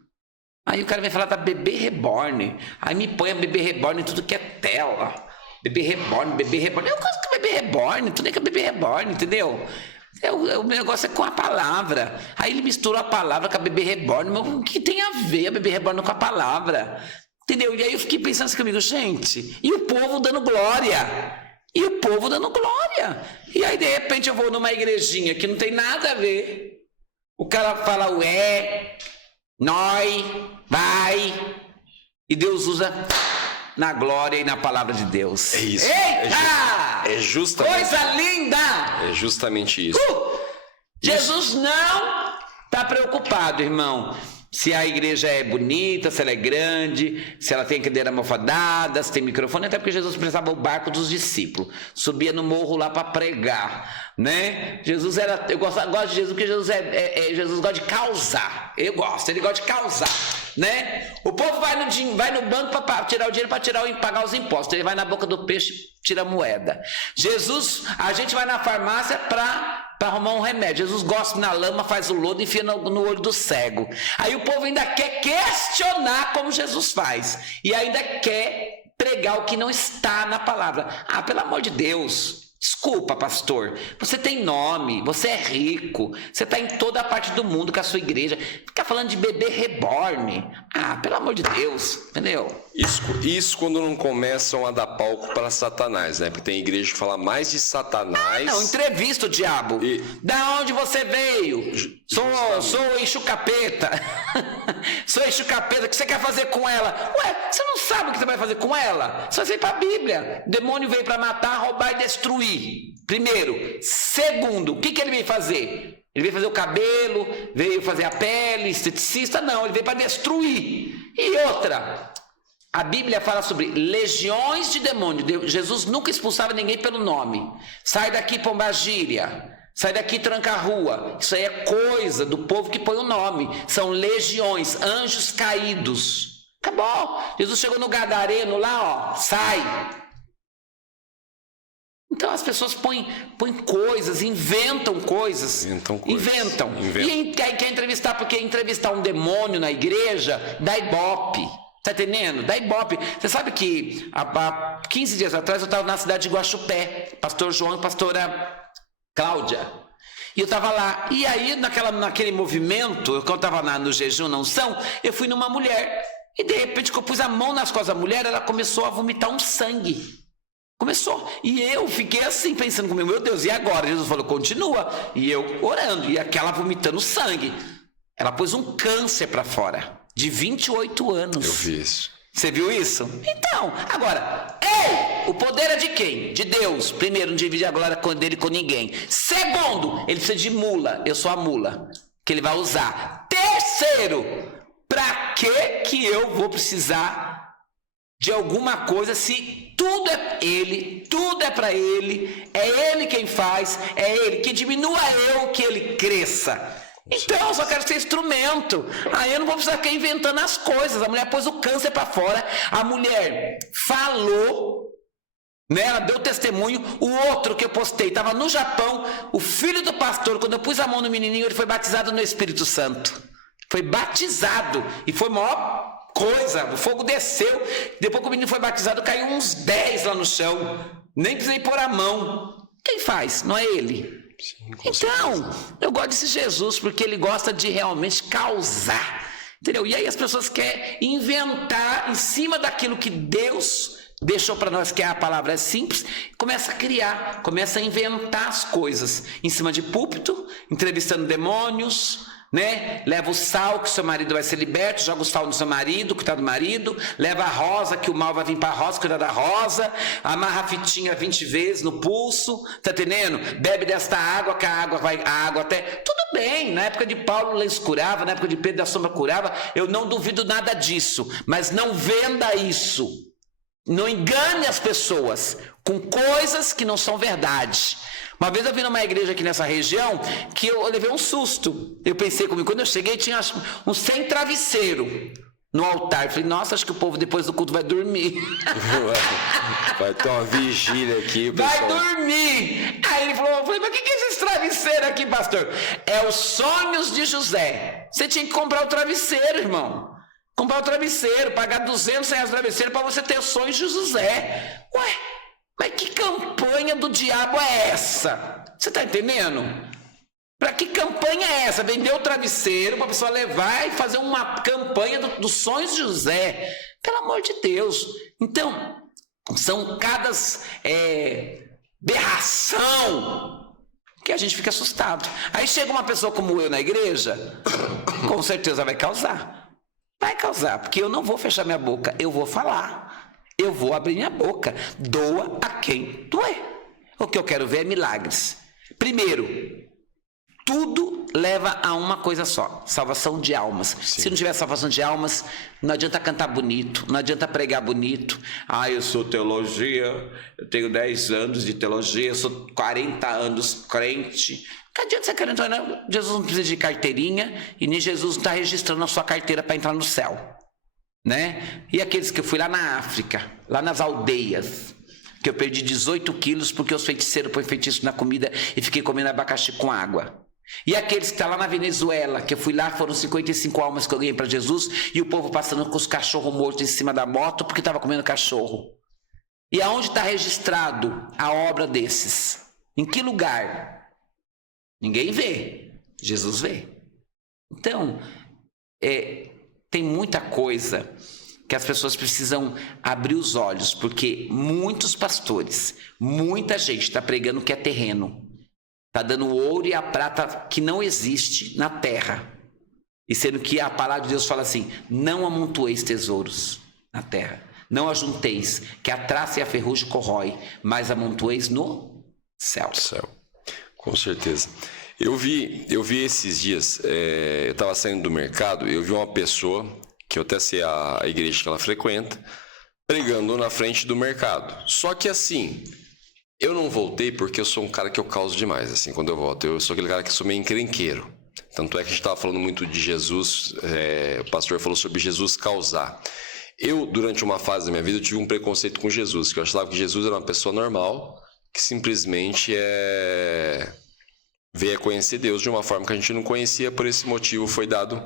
Aí o cara vem falar da bebê reborn. Aí me põe a bebê reborn em tudo que é tela. Bebê reborn. Eu gosto de bebê reborn, tudo é que é bebê reborn, entendeu? O negócio é com a palavra. Aí ele misturou a palavra com a bebê reborn. Mas o que tem a ver a bebê reborn com a palavra? Entendeu? E aí eu fiquei pensando assim comigo, gente, e o povo dando glória? E aí de repente eu vou numa igrejinha que não tem nada a ver. O cara fala nós, vai. E Deus usa na glória e na palavra de Deus. É isso. Eita! É justamente. Coisa linda! É justamente isso. Jesus não está preocupado, irmão, se a igreja é bonita, se ela é grande, se ela tem cadeira almofadada, se tem microfone, até porque Jesus precisava o barco dos discípulos, subia no morro lá para pregar, né? Jesus era, eu gosto de Jesus porque Jesus gosta de causar. Ele gosta de causar, né? O povo vai no banco para tirar o dinheiro para pagar os impostos. Ele vai na boca do peixe, tira a moeda. Jesus, a gente vai na farmácia para arrumar um remédio. Jesus gosta na lama, faz o lodo e enfia no olho do cego. Aí o povo ainda quer questionar como Jesus faz. E ainda quer pregar o que não está na palavra. Pelo amor de Deus. Desculpa, pastor. Você tem nome, você é rico. Você está em toda a parte do mundo com a sua igreja. Fica falando de bebê reborn. Pelo amor de Deus. Entendeu? Isso quando não começam a dar palco para Satanás, né? Porque tem igreja que fala mais de Satanás. Não, entrevista o diabo. Da onde você veio? Sou Exu Capeta. Sou Exu Capeta. O que você quer fazer com ela? Você não sabe o que você vai fazer com ela? Você vai ver para a Bíblia. O demônio veio para matar, roubar e destruir. Primeiro. Segundo, o que ele veio fazer? Ele veio fazer o cabelo, veio fazer a pele, esteticista? Não, ele veio para destruir. E outra, a Bíblia fala sobre legiões de demônios. Jesus nunca expulsava ninguém pelo nome. Sai daqui, Pombagíria. Sai daqui, Tranca-Rua. Isso aí é coisa do povo que põe o nome. São legiões, anjos caídos. Acabou. Jesus chegou no Gadareno lá, sai. Então as pessoas põem coisas, inventam coisas. Inventam. E aí quer entrevistar, porque entrevistar um demônio na igreja dá ibope. Tá entendendo? Dá ibope. Você sabe que há 15 dias atrás eu estava na cidade de Guaxupé, pastor João e pastora Cláudia. E eu estava lá. E aí naquele movimento, quando eu estava no jejum, na unção, eu fui numa mulher. E de repente, quando eu pus a mão nas costas da mulher, ela começou a vomitar um sangue. Começou. E eu fiquei assim, pensando comigo, meu Deus, e agora? Jesus falou, continua. E eu orando, e aquela vomitando sangue. Ela pôs um câncer para fora, de 28 anos. Eu vi isso. Você viu isso? Então, agora, o poder é de quem? De Deus. Primeiro, não divide a glória dele com ninguém. Segundo, ele precisa de mula. Eu sou a mula que ele vai usar. Terceiro, Para que eu vou precisar de alguma coisa se tudo é Ele, tudo é para Ele, é Ele quem faz, é Ele, que diminua eu, que Ele cresça. Então eu só quero ser instrumento. Aí eu não vou precisar ficar inventando as coisas. A mulher pôs o câncer para fora, a mulher falou, né? Ela deu testemunho. O outro que eu postei estava no Japão, o filho do pastor, quando eu pus a mão no menininho, ele foi batizado no Espírito Santo. Foi batizado e foi a maior coisa. O fogo desceu. Depois que o menino foi batizado, caiu uns 10 lá no chão. Nem precisei pôr a mão. Quem faz? Não é ele. Sim, então, eu gosto desse Jesus porque ele gosta de realmente causar, entendeu? E aí as pessoas querem inventar em cima daquilo que Deus deixou para nós, que a palavra é simples, começa a criar, começa a inventar as coisas em cima de púlpito, entrevistando demônios, né? Leva o sal que o seu marido vai ser liberto, joga o sal no seu marido, cuidar do marido, leva a rosa que o mal vai vir para a rosa, cuidar da rosa, amarra a fitinha 20 vezes no pulso, tá entendendo? Bebe desta água que a água até, tudo bem, na época de Paulo o lenço curava, na época de Pedro a sombra curava, eu não duvido nada disso, mas não venda isso, não engane as pessoas com coisas que não são verdade. Uma vez eu vim numa igreja aqui nessa região que eu levei um susto. Eu pensei comigo, quando eu cheguei tinha uns 100 travesseiros no altar. Eu falei, nossa, acho que o povo depois do culto vai dormir. Vai ter uma vigília aqui, pessoal. Vai dormir. Aí ele falou, eu falei, mas o que é esses travesseiros aqui, pastor? É os sonhos de José. Você tinha que comprar o travesseiro, irmão. Comprar o travesseiro, pagar 200 reais o travesseiro para você ter os sonhos de José. Ué, mas que campanha do diabo é essa? Você está entendendo? Para que campanha é essa? Vender o travesseiro para a pessoa levar e fazer uma campanha dos sonhos de José. Pelo amor de Deus. Então, são cada berração que a gente fica assustado. Aí chega uma pessoa como eu na igreja, com certeza vai causar. Vai causar, porque eu não vou fechar minha boca, eu vou falar. Eu vou abrir minha boca. Doa a quem doer. O que eu quero ver é milagres. Primeiro, tudo leva a uma coisa só: salvação de almas. Sim. Se não tiver salvação de almas, não adianta cantar bonito, não adianta pregar bonito. Eu sou teologia, eu tenho 10 anos de teologia, eu sou 40 anos crente. Que adianta você querer entrar? Jesus não precisa de carteirinha e nem Jesus não está registrando a sua carteira para entrar no céu. Né? E aqueles que eu fui lá na África, lá nas aldeias, que eu perdi 18 quilos porque os feiticeiros põem feitiço na comida e fiquei comendo abacaxi com água. E aqueles que estão lá na Venezuela, que eu fui lá, foram 55 almas que eu ganhei para Jesus, e o povo passando com os cachorros mortos em cima da moto porque estava comendo cachorro. E aonde está registrado a obra desses? Em que lugar? Ninguém vê, Jesus vê. Então, tem muita coisa que as pessoas precisam abrir os olhos, porque muitos pastores, muita gente está pregando que é terreno, está dando o ouro e a prata que não existe na terra, e sendo que a palavra de Deus fala assim: não amontoeis tesouros na terra, não ajunteis, que a traça e a ferrugem corrói, mas amontoeis no céu. Com certeza. Eu vi esses dias, eu estava saindo do mercado, eu vi uma pessoa, que eu até sei a igreja que ela frequenta, pregando na frente do mercado. Só que assim, eu não voltei porque eu sou um cara que eu causo demais, assim, quando eu volto. Eu sou aquele cara que sou meio encrenqueiro. Tanto é que a gente estava falando muito de Jesus, o pastor falou sobre Jesus causar. Eu, durante uma fase da minha vida, eu tive um preconceito com Jesus, que eu achava que Jesus era uma pessoa normal, que simplesmente veio a conhecer Deus de uma forma que a gente não conhecia. Por esse motivo foi dado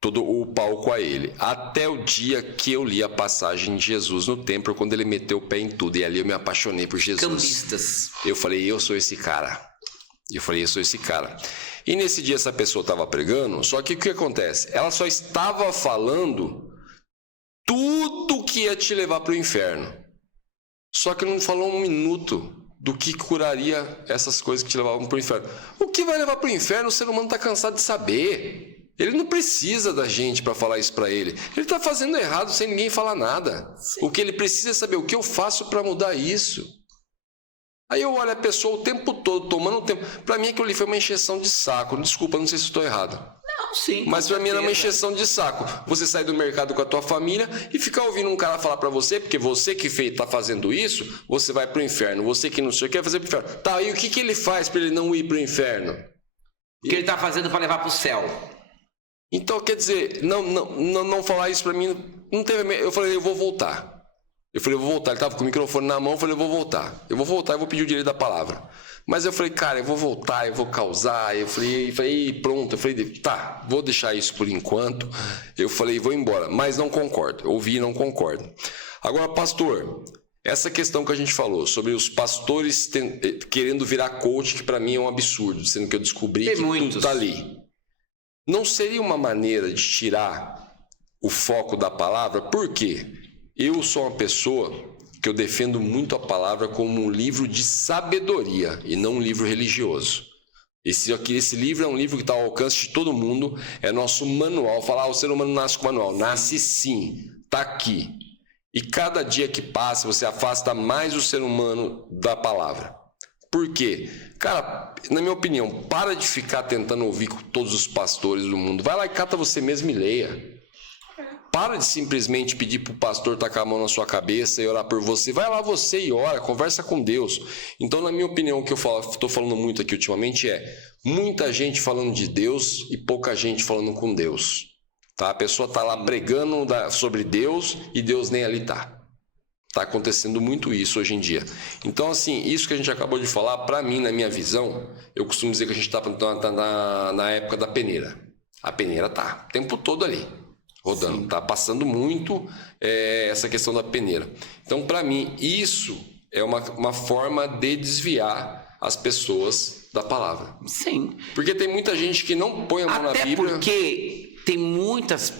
todo o palco a ele. Até o dia que eu li a passagem de Jesus no templo, quando ele meteu o pé em tudo. E ali eu me apaixonei por Jesus. Cambistas. Eu falei, eu sou esse cara. E nesse dia essa pessoa estava pregando, só que o que acontece? Ela só estava falando tudo que ia te levar para o inferno. Só que não falou um minuto do que curaria essas coisas que te levavam para o inferno. O que vai levar para o inferno, o ser humano está cansado de saber. Ele não precisa da gente para falar isso para ele. Ele está fazendo errado sem ninguém falar nada. Sim. O que ele precisa é saber o que eu faço para mudar isso. Aí eu olho a pessoa o tempo todo, tomando tempo. Para mim aquilo ali foi uma encheção de saco. Desculpa, não sei se estou errado. Não, sim. Mas pra mim era uma encheção de saco. Você sai do mercado com a tua família e ficar ouvindo um cara falar pra você, porque você que tá fazendo isso, você vai pro inferno. Você que não sei o que vai fazer pro inferno. Tá, e o que ele faz pra ele não ir pro inferno? O que ele tá fazendo pra levar pro céu? Então, quer dizer, não falar isso pra mim, não teve... Eu falei, eu vou voltar. Ele tava com o microfone na mão, eu falei, eu vou voltar, eu vou pedir o direito da palavra. Mas eu falei, cara, eu vou voltar, eu vou causar. Eu falei, pronto. Eu falei, tá, vou deixar isso por enquanto. Eu falei, vou embora. Mas não concordo. Eu ouvi e não concordo. Agora, pastor, essa questão que a gente falou sobre os pastores querendo virar coach, que para mim é um absurdo, sendo que eu descobri que tudo tá ali. Não seria uma maneira de tirar o foco da palavra? Por quê? Eu sou uma pessoa que eu defendo muito a palavra como um livro de sabedoria e não um livro religioso. Esse livro é um livro que está ao alcance de todo mundo, é nosso manual. Falar, o ser humano nasce com manual. Nasce sim, está aqui. E cada dia que passa, você afasta mais o ser humano da palavra. Por quê? Cara, na minha opinião, para de ficar tentando ouvir com todos os pastores do mundo. Vai lá e cata você mesmo e leia. Para de simplesmente pedir para o pastor tacar a mão na sua cabeça e orar por você. Vai lá você e ora, conversa com Deus. Então, na minha opinião, o que eu estou falando muito aqui ultimamente é muita gente falando de Deus e pouca gente falando com Deus. Tá? A pessoa está lá pregando sobre Deus e Deus nem ali está. Está acontecendo muito isso hoje em dia. Então, assim, isso que a gente acabou de falar, para mim, na minha visão, eu costumo dizer que a gente está na época da peneira. A peneira está o tempo todo ali. Rodando, tá passando muito essa questão da peneira. Então, para mim, isso é uma forma de desviar as pessoas da palavra. Sim. Porque tem muita gente que não põe a mão na Bíblia. Até porque tem muitos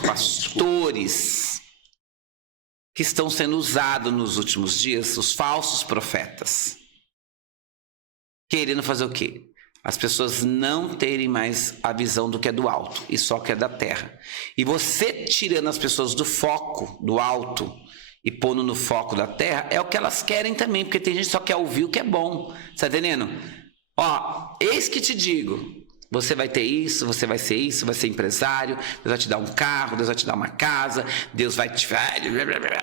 pastores que estão sendo usados nos últimos dias, os falsos profetas. Querendo fazer o quê? As pessoas não terem mais a visão do que é do alto e só que é da terra. E você tirando as pessoas do foco do alto e pondo no foco da terra, é o que elas querem também, porque tem gente que só quer ouvir o que é bom. Tá entendendo? Ó, eis que te digo, você vai ter isso, você vai ser isso, vai ser empresário, Deus vai te dar um carro, Deus vai te dar uma casa, Deus vai te...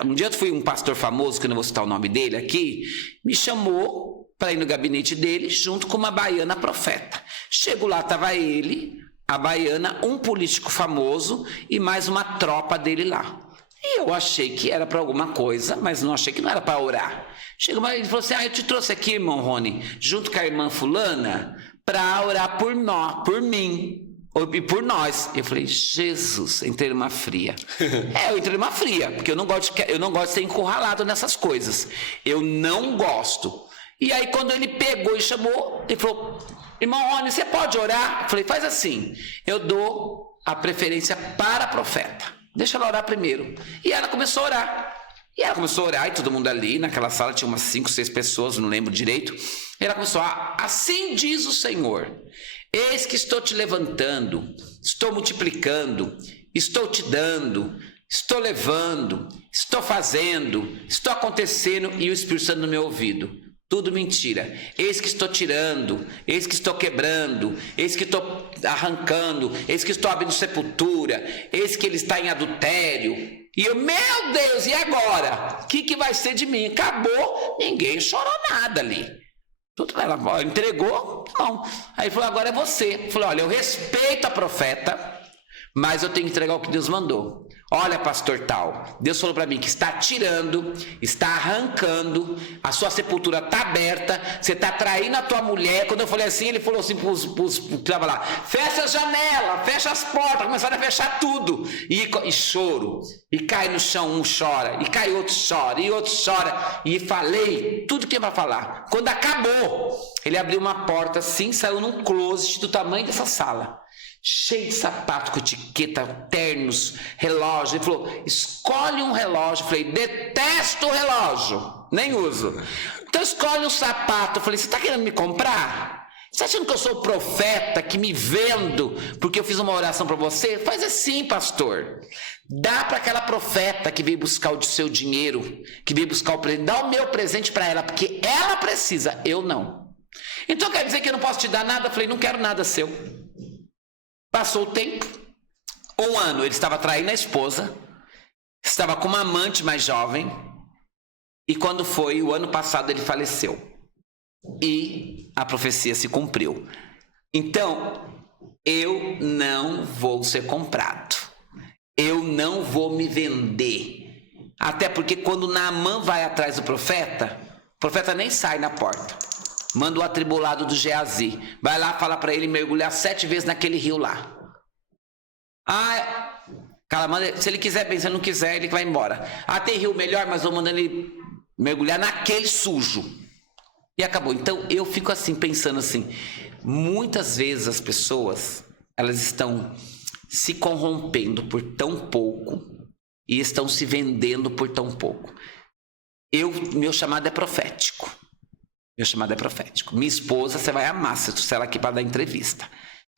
Um dia eu fui um pastor famoso, que eu não vou citar o nome dele aqui, me chamou para ir no gabinete dele, junto com uma baiana profeta. Chego lá, estava ele, a baiana, um político famoso e mais uma tropa dele lá. E eu achei que era para alguma coisa, mas não achei que não era para orar. Chegou lá e ele falou assim, eu te trouxe aqui, irmão Rony, junto com a irmã fulana, para orar por nós, por mim. E por nós. Eu falei, Jesus, entrei numa fria. Eu entrei numa fria, porque eu não gosto de ser encurralado nessas coisas. Eu não gosto. E aí, quando ele pegou e chamou, ele falou, irmão Rony, você pode orar? Eu falei, faz assim, eu dou a preferência para a profeta. Deixa ela orar primeiro. E ela começou a orar. E todo mundo ali, naquela sala, tinha umas 5, 6 pessoas, não lembro direito. E ela começou a, assim diz o Senhor, eis que estou te levantando, estou multiplicando, estou te dando, estou levando, estou fazendo, estou acontecendo, e o Espírito Santo no meu ouvido. Tudo mentira. Eis que estou tirando, eis que estou quebrando, eis que estou arrancando, eis que estou abrindo sepultura, eis que ele está em adultério. E eu, meu Deus, e agora? O que vai ser de mim? Acabou, ninguém chorou nada ali. Tudo ela entregou, não. Aí ele falou, agora é você. Eu falei, olha, eu respeito a profeta, mas eu tenho que entregar o que Deus mandou. Olha, pastor tal, Deus falou para mim que está tirando, está arrancando, a sua sepultura está aberta, você está traindo a tua mulher. Quando eu falei assim, ele falou assim para os que estavam lá, fecha as janelas, fecha as portas, começaram a fechar tudo. E choro, e cai no chão, um chora, e cai outro chora, e outro chora. E falei tudo que ia para falar. Quando acabou, ele abriu uma porta assim, saiu num closet do tamanho dessa sala. Cheio de sapato, com etiqueta, ternos, relógio. Ele falou, escolhe um relógio. Eu falei, detesto o relógio, nem uso. Então escolhe um sapato. Eu falei, você está querendo me comprar? Você está achando que eu sou o profeta que me vendo porque eu fiz uma oração para você? Faz assim, pastor. Dá para aquela profeta que veio buscar o seu dinheiro, que veio buscar o presente. Dá o meu presente para ela, porque ela precisa, eu não. Então quer dizer que eu não posso te dar nada? Eu falei, não quero nada seu. Passou o tempo. 1 ano ele estava traindo a esposa, estava com uma amante mais jovem, e quando foi o ano passado ele faleceu. E a profecia se cumpriu. Então, eu não vou ser comprado. Eu não vou me vender. Até porque quando Naamã vai atrás do profeta, o profeta nem sai na porta. Manda o atribulado do Geazi. Vai lá, fala para ele mergulhar 7 vezes naquele rio lá. Cara, manda, se ele quiser bem, se ele não quiser, ele vai embora. Tem rio melhor, mas vou mandando ele mergulhar naquele sujo. E acabou. Então eu fico assim, pensando assim, muitas vezes as pessoas, elas estão se corrompendo por tão pouco e estão se vendendo por tão pouco. Meu chamado é profético. Meu chamado é profético. Minha esposa, você vai amar se ela aqui para dar entrevista.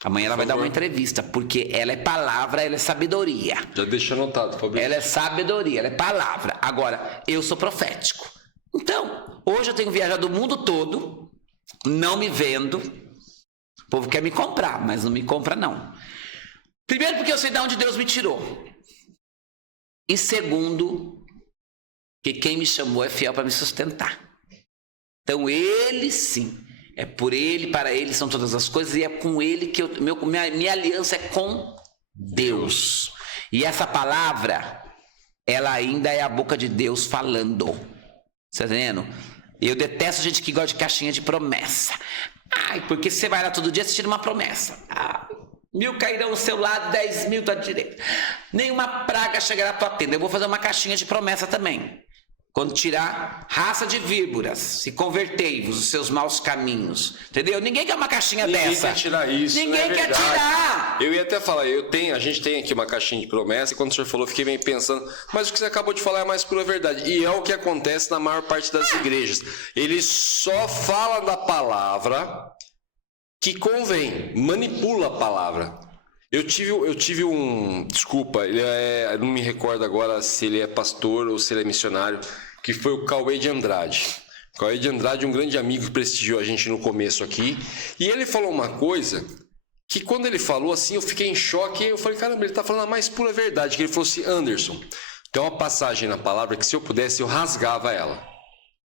Amanhã ela vai dar uma entrevista, porque ela é palavra, ela é sabedoria. Já deixa anotado, Fabrício. Ela é sabedoria, ela é palavra. Agora, eu sou profético. Então, hoje eu tenho viajado o mundo todo, não me vendo. O povo quer me comprar, mas não me compra não. Primeiro porque eu sei de onde Deus me tirou. E segundo, que quem me chamou é fiel para me sustentar. Então ele sim, é por ele, para ele são todas as coisas, e é com ele que minha aliança é com Deus. E essa palavra, ela ainda é a boca de Deus falando. Você tá entendendo? Eu detesto gente que gosta de caixinha de promessa. Porque você vai lá todo dia, você tira uma promessa. 1.000 cairão ao seu lado, 10.000 à tua direita. Nenhuma praga chegará à tua tenda. Eu vou fazer uma caixinha de promessa também. Quando tirar raça de víboras, se convertei-vos os seus maus caminhos. Entendeu? Ninguém quer uma caixinha dessa. Ninguém quer tirar isso. Ninguém quer tirar. Eu ia até falar, a gente tem aqui uma caixinha de promessa, e quando o senhor falou, eu fiquei meio pensando, mas o que você acabou de falar é mais pura verdade. E é o que acontece na maior parte das igrejas. Eles só falam da palavra que convém, manipula a palavra. Eu tive um... Desculpa, eu não me recordo agora se ele é pastor ou se ele é missionário, que foi o Cauê de Andrade. Cauê de Andrade, um grande amigo que prestigiou a gente no começo aqui. E ele falou uma coisa que quando ele falou assim, eu fiquei em choque. Eu falei, caramba, ele está falando a mais pura verdade. Que ele falou assim, Anderson, tem uma passagem na palavra que se eu pudesse, eu rasgava ela.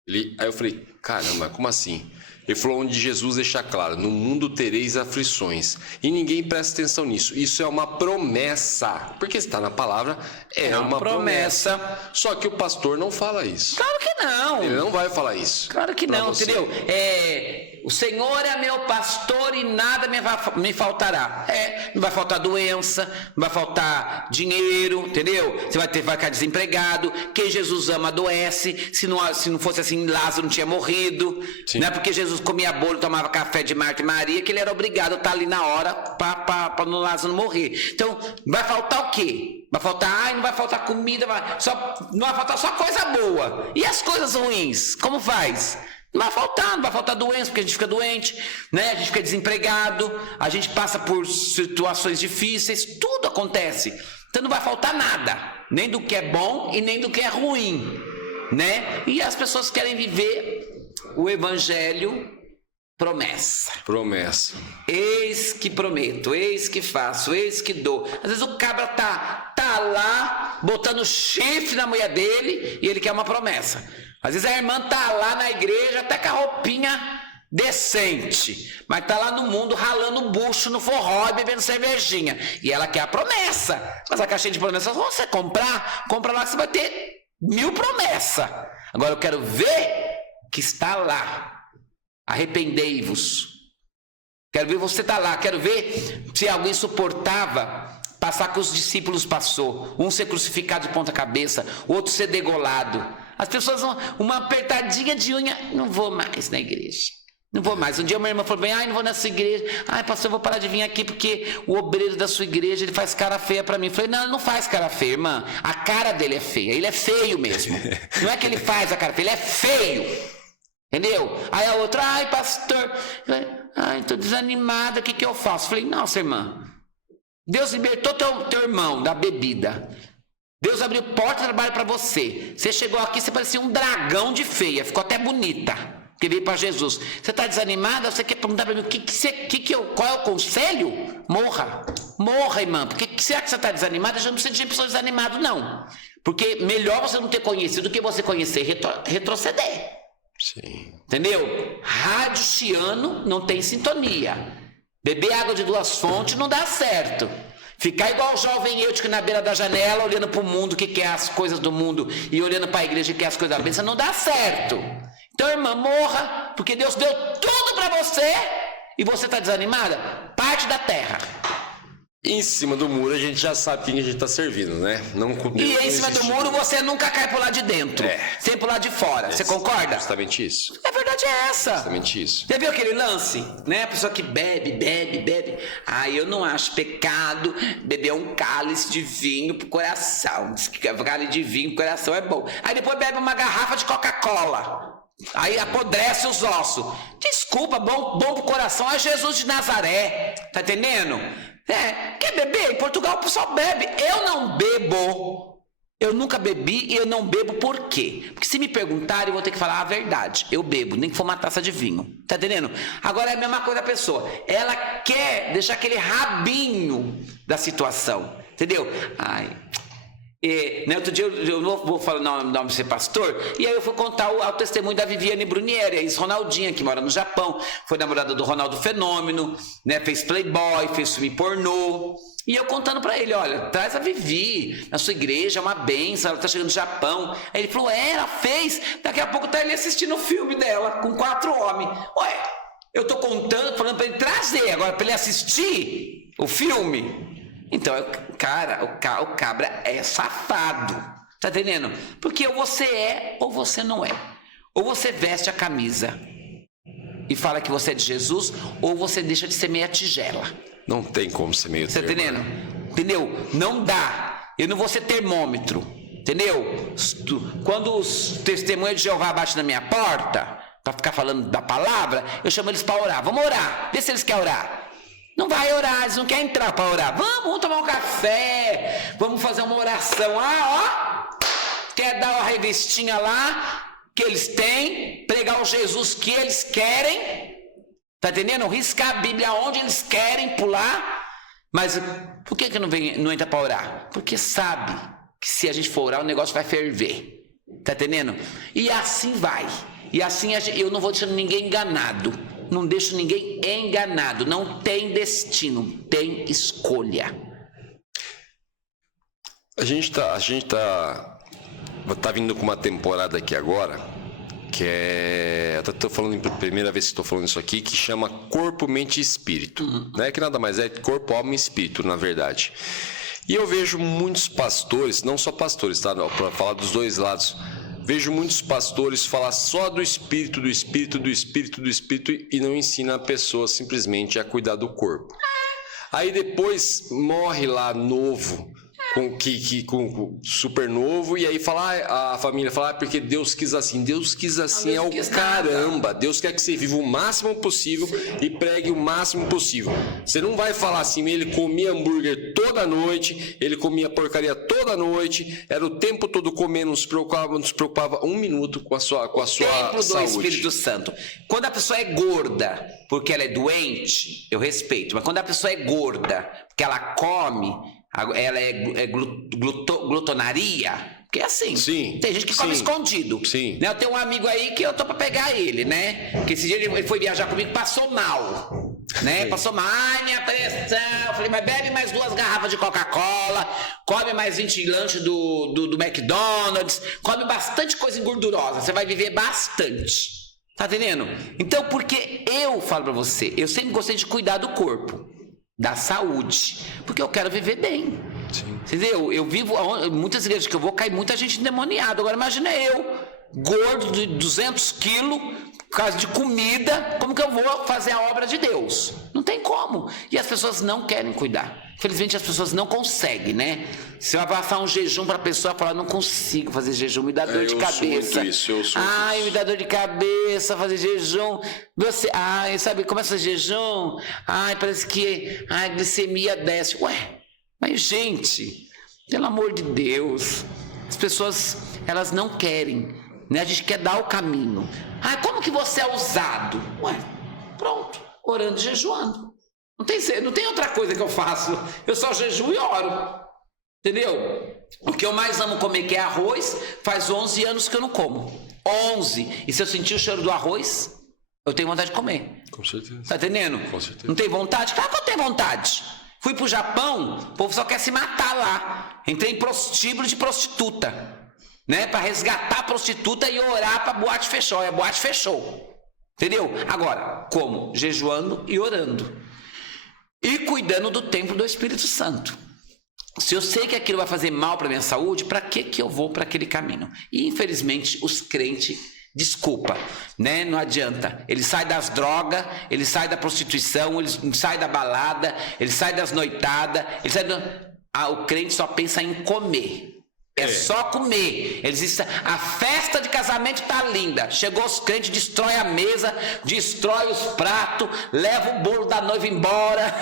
Aí eu falei, caramba, como assim? Ele falou onde Jesus deixa claro, no mundo tereis aflições. E ninguém presta atenção nisso. Isso é uma promessa. Porque está na palavra, é uma promessa. Só que o pastor não fala isso. Claro que não. Ele não vai falar isso. Claro que não, você. Entendeu? O Senhor é meu pastor e nada me faltará. Não vai faltar doença, não vai faltar dinheiro, entendeu? Você vai ficar desempregado. Quem Jesus ama adoece. Se não fosse assim, Lázaro não tinha morrido. Sim. Não é porque Jesus comia bolo, tomava café de Marta e Maria, que ele era obrigado a estar ali na hora para o Lázaro não morrer. Então, vai faltar o quê? Vai faltar, não vai faltar comida, não vai faltar só coisa boa. E as coisas ruins, como faz? Não vai faltar doença, porque a gente fica doente, né? A gente fica desempregado, a gente passa por situações difíceis, tudo acontece. Então não vai faltar nada, nem do que é bom e nem do que é ruim, né? E as pessoas querem viver o evangelho promessa. Eis que prometo, eis que faço, eis que dou. Às vezes o cabra tá lá botando chifre na mulher dele e ele quer uma promessa. Às vezes a irmã tá lá na igreja até com a roupinha decente, mas tá lá no mundo ralando bucho no forró e bebendo cervejinha. E ela quer a promessa. Mas a caixinha de promessas, você compra lá que você vai ter 1000 promessas. Agora eu quero ver que está lá. Arrependei-vos. Quero ver você tá lá. Quero ver se alguém suportava passar que os discípulos passou. Um ser crucificado de ponta cabeça, o outro ser degolado. As pessoas vão, uma apertadinha de unha, não vou mais na igreja. Não vou mais. Um dia uma irmã falou bem, não vou nessa igreja. Pastor, eu vou parar de vir aqui porque o obreiro da sua igreja, ele faz cara feia para mim. Eu falei, não, ele não faz cara feia, irmã. A cara dele é feia. Ele é feio mesmo. Não é que ele faz a cara feia, ele é feio. Entendeu? Aí a outra, pastor, tô desanimada, o que eu faço? Eu falei, nossa, irmã, Deus libertou teu irmão da bebida. Deus abriu porta de trabalho para você. Você chegou aqui, você parecia um dragão de feia, ficou até bonita, que veio para Jesus. Você está desanimada? Você quer perguntar para mim qual é o conselho? Morra. Morra, irmã. Porque será que você está desanimada? A gente não precisa de pessoa desanimada, não. Porque melhor você não ter conhecido do que você conhecer e retroceder. Sim. Entendeu? Rádio chiano não tem sintonia. Beber água de 2 fontes não dá certo. Ficar igual o jovem Eutico na beira da janela, olhando para o mundo que quer as coisas do mundo e olhando para a igreja que quer as coisas da bênção, não dá certo. Então, irmã, morra, porque Deus deu tudo para você e você está desanimada? Parte da terra. Em cima do muro a gente já sabe quem a gente está servindo, né? Não, e em cima do muro você nunca cai pro lado de dentro, sempre pro lado de fora. Você concorda? Justamente isso. A verdade é essa. Justamente isso. Já viu aquele lance? Né? A pessoa que bebe. Eu não acho pecado beber um cálice de vinho pro coração. Diz que cálice de vinho pro coração é bom. Aí depois bebe uma garrafa de Coca-Cola. Aí apodrece os ossos. Desculpa, bom pro coração é Jesus de Nazaré. Tá entendendo? Quer beber? Em Portugal o pessoal bebe. Eu não bebo. Eu nunca bebi e eu não bebo por quê? Porque se me perguntarem, eu vou ter que falar a verdade. Eu bebo, nem que for uma taça de vinho. Tá entendendo? Agora é a mesma coisa da pessoa. Ela quer deixar aquele rabinho da situação. Entendeu? Outro dia eu não vou falar o nome de ser pastor, e aí eu fui contar o testemunho da Viviane Brunieri, a ex-Ronaldinha, que mora no Japão, foi namorada do Ronaldo Fenômeno, né, fez Playboy, fez filme pornô, e eu contando pra ele, olha, traz a Vivi na sua igreja, é uma benção, ela tá chegando no Japão. Aí ele falou, ela fez, daqui a pouco tá ele assistindo o filme dela, com 4 homens. Eu tô contando, falando pra ele trazer, agora pra ele assistir o filme. Então, cara, o cabra é safado, tá entendendo? Porque ou você é ou você não é. Ou você veste a camisa e fala que você é de Jesus, ou você deixa de ser meia tigela. Não tem como ser meio termo. Tá entendendo? Entendeu? Não dá. Eu não vou ser termômetro, entendeu? Quando os testemunhos de Jeová batem na minha porta, pra ficar falando da palavra, eu chamo eles pra orar. Vamos orar, vê se eles querem orar. Não vai orar, eles não querem entrar para orar. Vamos tomar um café, vamos fazer uma oração. Quer dar uma revistinha lá que eles têm, pregar o Jesus que eles querem, tá entendendo? Riscar a Bíblia onde eles querem, pular. Mas por que não entra para orar? Porque sabe que se a gente for orar, o negócio vai ferver, tá entendendo? E assim vai. E assim eu não vou deixando ninguém enganado. Não deixo ninguém enganado. Não tem destino, tem escolha. A gente tá vindo com uma temporada aqui agora, que até estou falando primeira vez que estou falando isso aqui, que chama Corpo, Mente e Espírito. Né? Que nada mais é corpo, alma e espírito, na verdade. E eu vejo muitos pastores, não só pastores, tá? Para falar dos dois lados. Vejo muitos pastores falar só do espírito e não ensina a pessoa simplesmente a cuidar do corpo. Aí depois morre lá novo, com super novo, e aí a família fala, porque Deus quis assim. Deus quis assim é o caramba. Deus quer que você viva o máximo possível e pregue o máximo possível. Você não vai falar assim, ele comia hambúrguer toda noite, ele comia porcaria toda noite, era o tempo todo comendo, não se preocupava 1 minuto com a sua Templo saúde. do Espírito Santo. Quando a pessoa é gorda porque ela é doente, eu respeito, mas quando a pessoa é gorda porque ela come, ela é glutonaria, porque é assim. Sim, tem gente que come escondido. Sim. Né? Eu tenho um amigo aí que eu tô pra pegar ele, né? Que esse dia ele foi viajar comigo, passou mal. Né? Passou mal, minha pressão. Eu falei, mas bebe mais 2 garrafas de Coca-Cola, come mais 20 lanches do McDonald's, come bastante coisa engordurosa, você vai viver bastante. Tá entendendo? Então, porque eu falo pra você, eu sempre gostei de cuidar do corpo, da saúde, porque eu quero viver bem. Sim. Entendeu? Eu vivo, muitas igrejas que eu vou, cai muita gente endemoniada. Agora imagina eu, gordo de 200 quilos, por causa de comida, como que eu vou fazer a obra de Deus? Não tem como. E as pessoas não querem cuidar. Infelizmente as pessoas não conseguem, né? Você vai passar um jejum para a pessoa falar, não consigo fazer jejum, me dá dor de cabeça. Eu sou isso. Me dá dor de cabeça fazer jejum. Você, sabe, começa jejum, parece que a glicemia desce. Mas gente, pelo amor de Deus, as pessoas, elas não querem, né? A gente quer dar o caminho. Como que você é usado? Pronto, orando e jejuando. Não tem outra coisa que eu faço. Eu só jejuo e oro. Entendeu? O que eu mais amo comer, que é arroz, faz 11 anos que eu não como. 11. E se eu sentir o cheiro do arroz, eu tenho vontade de comer. Com certeza. Tá entendendo? Com certeza. Não tem vontade? Claro que eu tenho vontade. Fui pro Japão, o povo só quer se matar lá. Entrei em prostíbulo de prostituta, né? Pra resgatar a prostituta e orar pra boate fechou. E a boate fechou. Entendeu? Agora, como? Jejuando e orando. E cuidando do templo do Espírito Santo. Se eu sei que aquilo vai fazer mal para minha saúde, para que eu vou para aquele caminho? E infelizmente os crentes, desculpa, né? Não adianta. Ele sai das drogas, ele sai da prostituição, ele sai da balada, ele sai das noitadas, ele sai o crente só pensa em comer. É só comer. Eles dizem, a festa de casamento tá linda. Chegou os crentes, destrói a mesa, destrói os pratos, leva o bolo da noiva embora.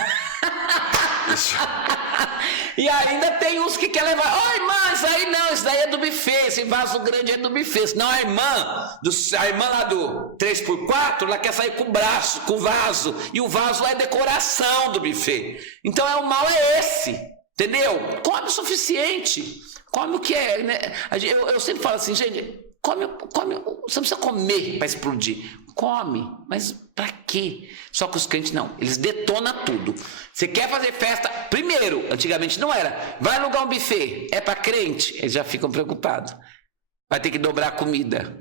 E ainda tem uns que querem levar. Ô irmã, isso aí não, isso daí é do buffet. Esse vaso grande é do buffet. Não, a irmã lá do 3x4, ela quer sair com o braço, com o vaso. E o vaso lá é decoração do buffet. Então o mal é esse. Entendeu? Come o suficiente. Come o que é, né? Eu sempre falo assim, gente, come, você não precisa comer para explodir. Come, mas para quê? Só que os crentes não, eles detonam tudo. Você quer fazer festa? Primeiro, antigamente não era, vai alugar um buffet, é para crente? Eles já ficam preocupados. Vai ter que dobrar a comida.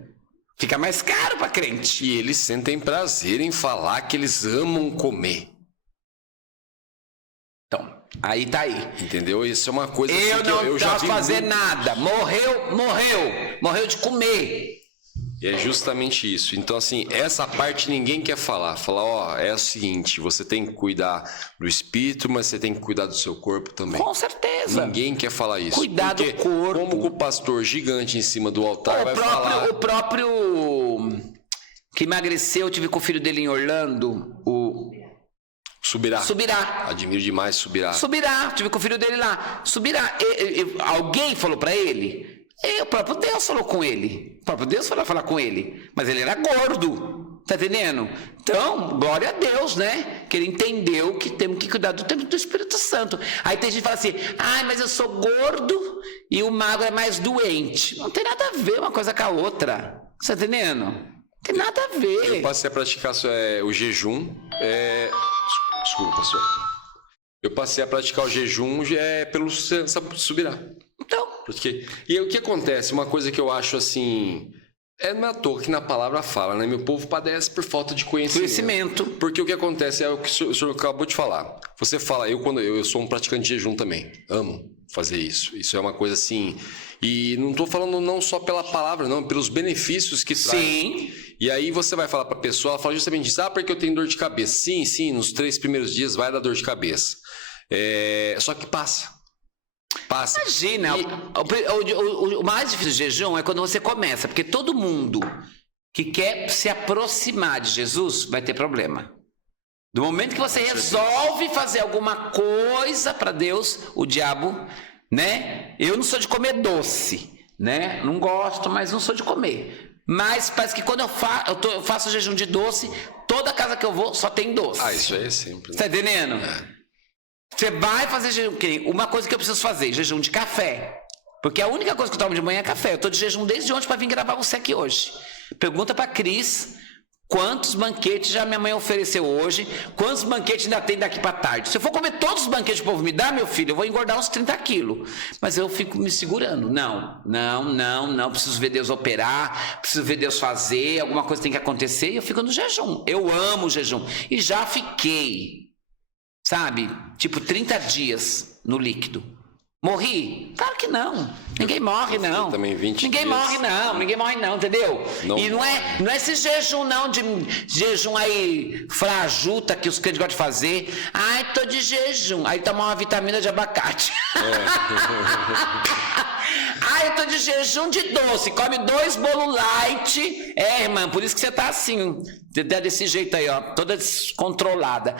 Fica mais caro para crente. E eles sentem prazer em falar que eles amam comer. Então, aí tá aí. Entendeu? Isso é uma coisa eu assim não que eu já vi fazer nada. Morreu de comer. E é justamente isso. Então, assim, essa parte ninguém quer falar. Falar, ó, é o seguinte, você tem que cuidar do espírito, mas você tem que cuidar do seu corpo também. Com certeza. Ninguém quer falar isso. Cuidar do corpo. Como que o pastor gigante em cima do altar vai falar... O próprio que emagreceu, eu tive com o filho dele em Orlando, o... Subirá. Admiro demais Subirá. Tive com o filho dele lá. Subirá. Alguém falou pra ele? O próprio Deus falou com ele. O próprio Deus foi lá falar com ele. Mas ele era gordo. Tá entendendo? Então, glória a Deus, né? Que ele entendeu que temos que cuidar do templo do Espírito Santo. Aí tem gente que fala assim, mas eu sou gordo e o magro é mais doente. Não tem nada a ver uma coisa com a outra. Tá entendendo? Não tem nada a ver. Eu passei a praticar o jejum. Desculpa, pastor. Eu passei a praticar o jejum pelo Subirá. Então. E o que acontece? Uma coisa que eu acho assim... Não é à toa que na palavra fala, né? Meu povo padece por falta de conhecimento. Porque o que acontece é o que o senhor acabou de falar. Você fala, eu sou um praticante de jejum também. Amo fazer isso. Isso é uma coisa assim... E não estou falando não só pela palavra, não, pelos benefícios que traz. Sim. E aí você vai falar para a pessoa, ela fala justamente isso, porque eu tenho dor de cabeça. Sim, nos 3 primeiros dias vai dar dor de cabeça. Só que passa. Imagina, o mais difícil de jejum é quando você começa, porque todo mundo que quer se aproximar de Jesus vai ter problema. Do momento que você resolve fazer alguma coisa para Deus, o diabo... né? Eu não sou de comer doce, né? Não gosto, mas não sou de comer. Mas parece que quando eu faço jejum de doce, toda casa que eu vou só tem doce. Isso aí é sempre. Né? Tá entendendo? Você vai fazer jejum. Uma coisa que eu preciso fazer, jejum de café. Porque a única coisa que eu tomo de manhã é café. Eu tô de jejum desde ontem para vir gravar você aqui hoje. Pergunta pra Cris. Quantos banquetes já minha mãe ofereceu hoje? Quantos banquetes ainda tem daqui para tarde? Se eu for comer todos os banquetes que o povo me dá, meu filho, eu vou engordar uns 30 quilos. Mas eu fico me segurando. Não. Preciso ver Deus operar, preciso ver Deus fazer, alguma coisa tem que acontecer e eu fico no jejum. Eu amo o jejum. E já fiquei, sabe, tipo 30 dias no líquido. Morri? Claro que não. Ninguém morre, não. Também 20 Ninguém dias. Ninguém morre, não, entendeu? Não. E não é esse jejum, não, de jejum aí, frajuta, que os crentes gostam de fazer. Tô de jejum. Aí toma uma vitamina de abacate. Eu tô de jejum de doce. Come 2 bolos light. Irmã, por isso que você tá assim, desse jeito aí, ó, toda descontrolada.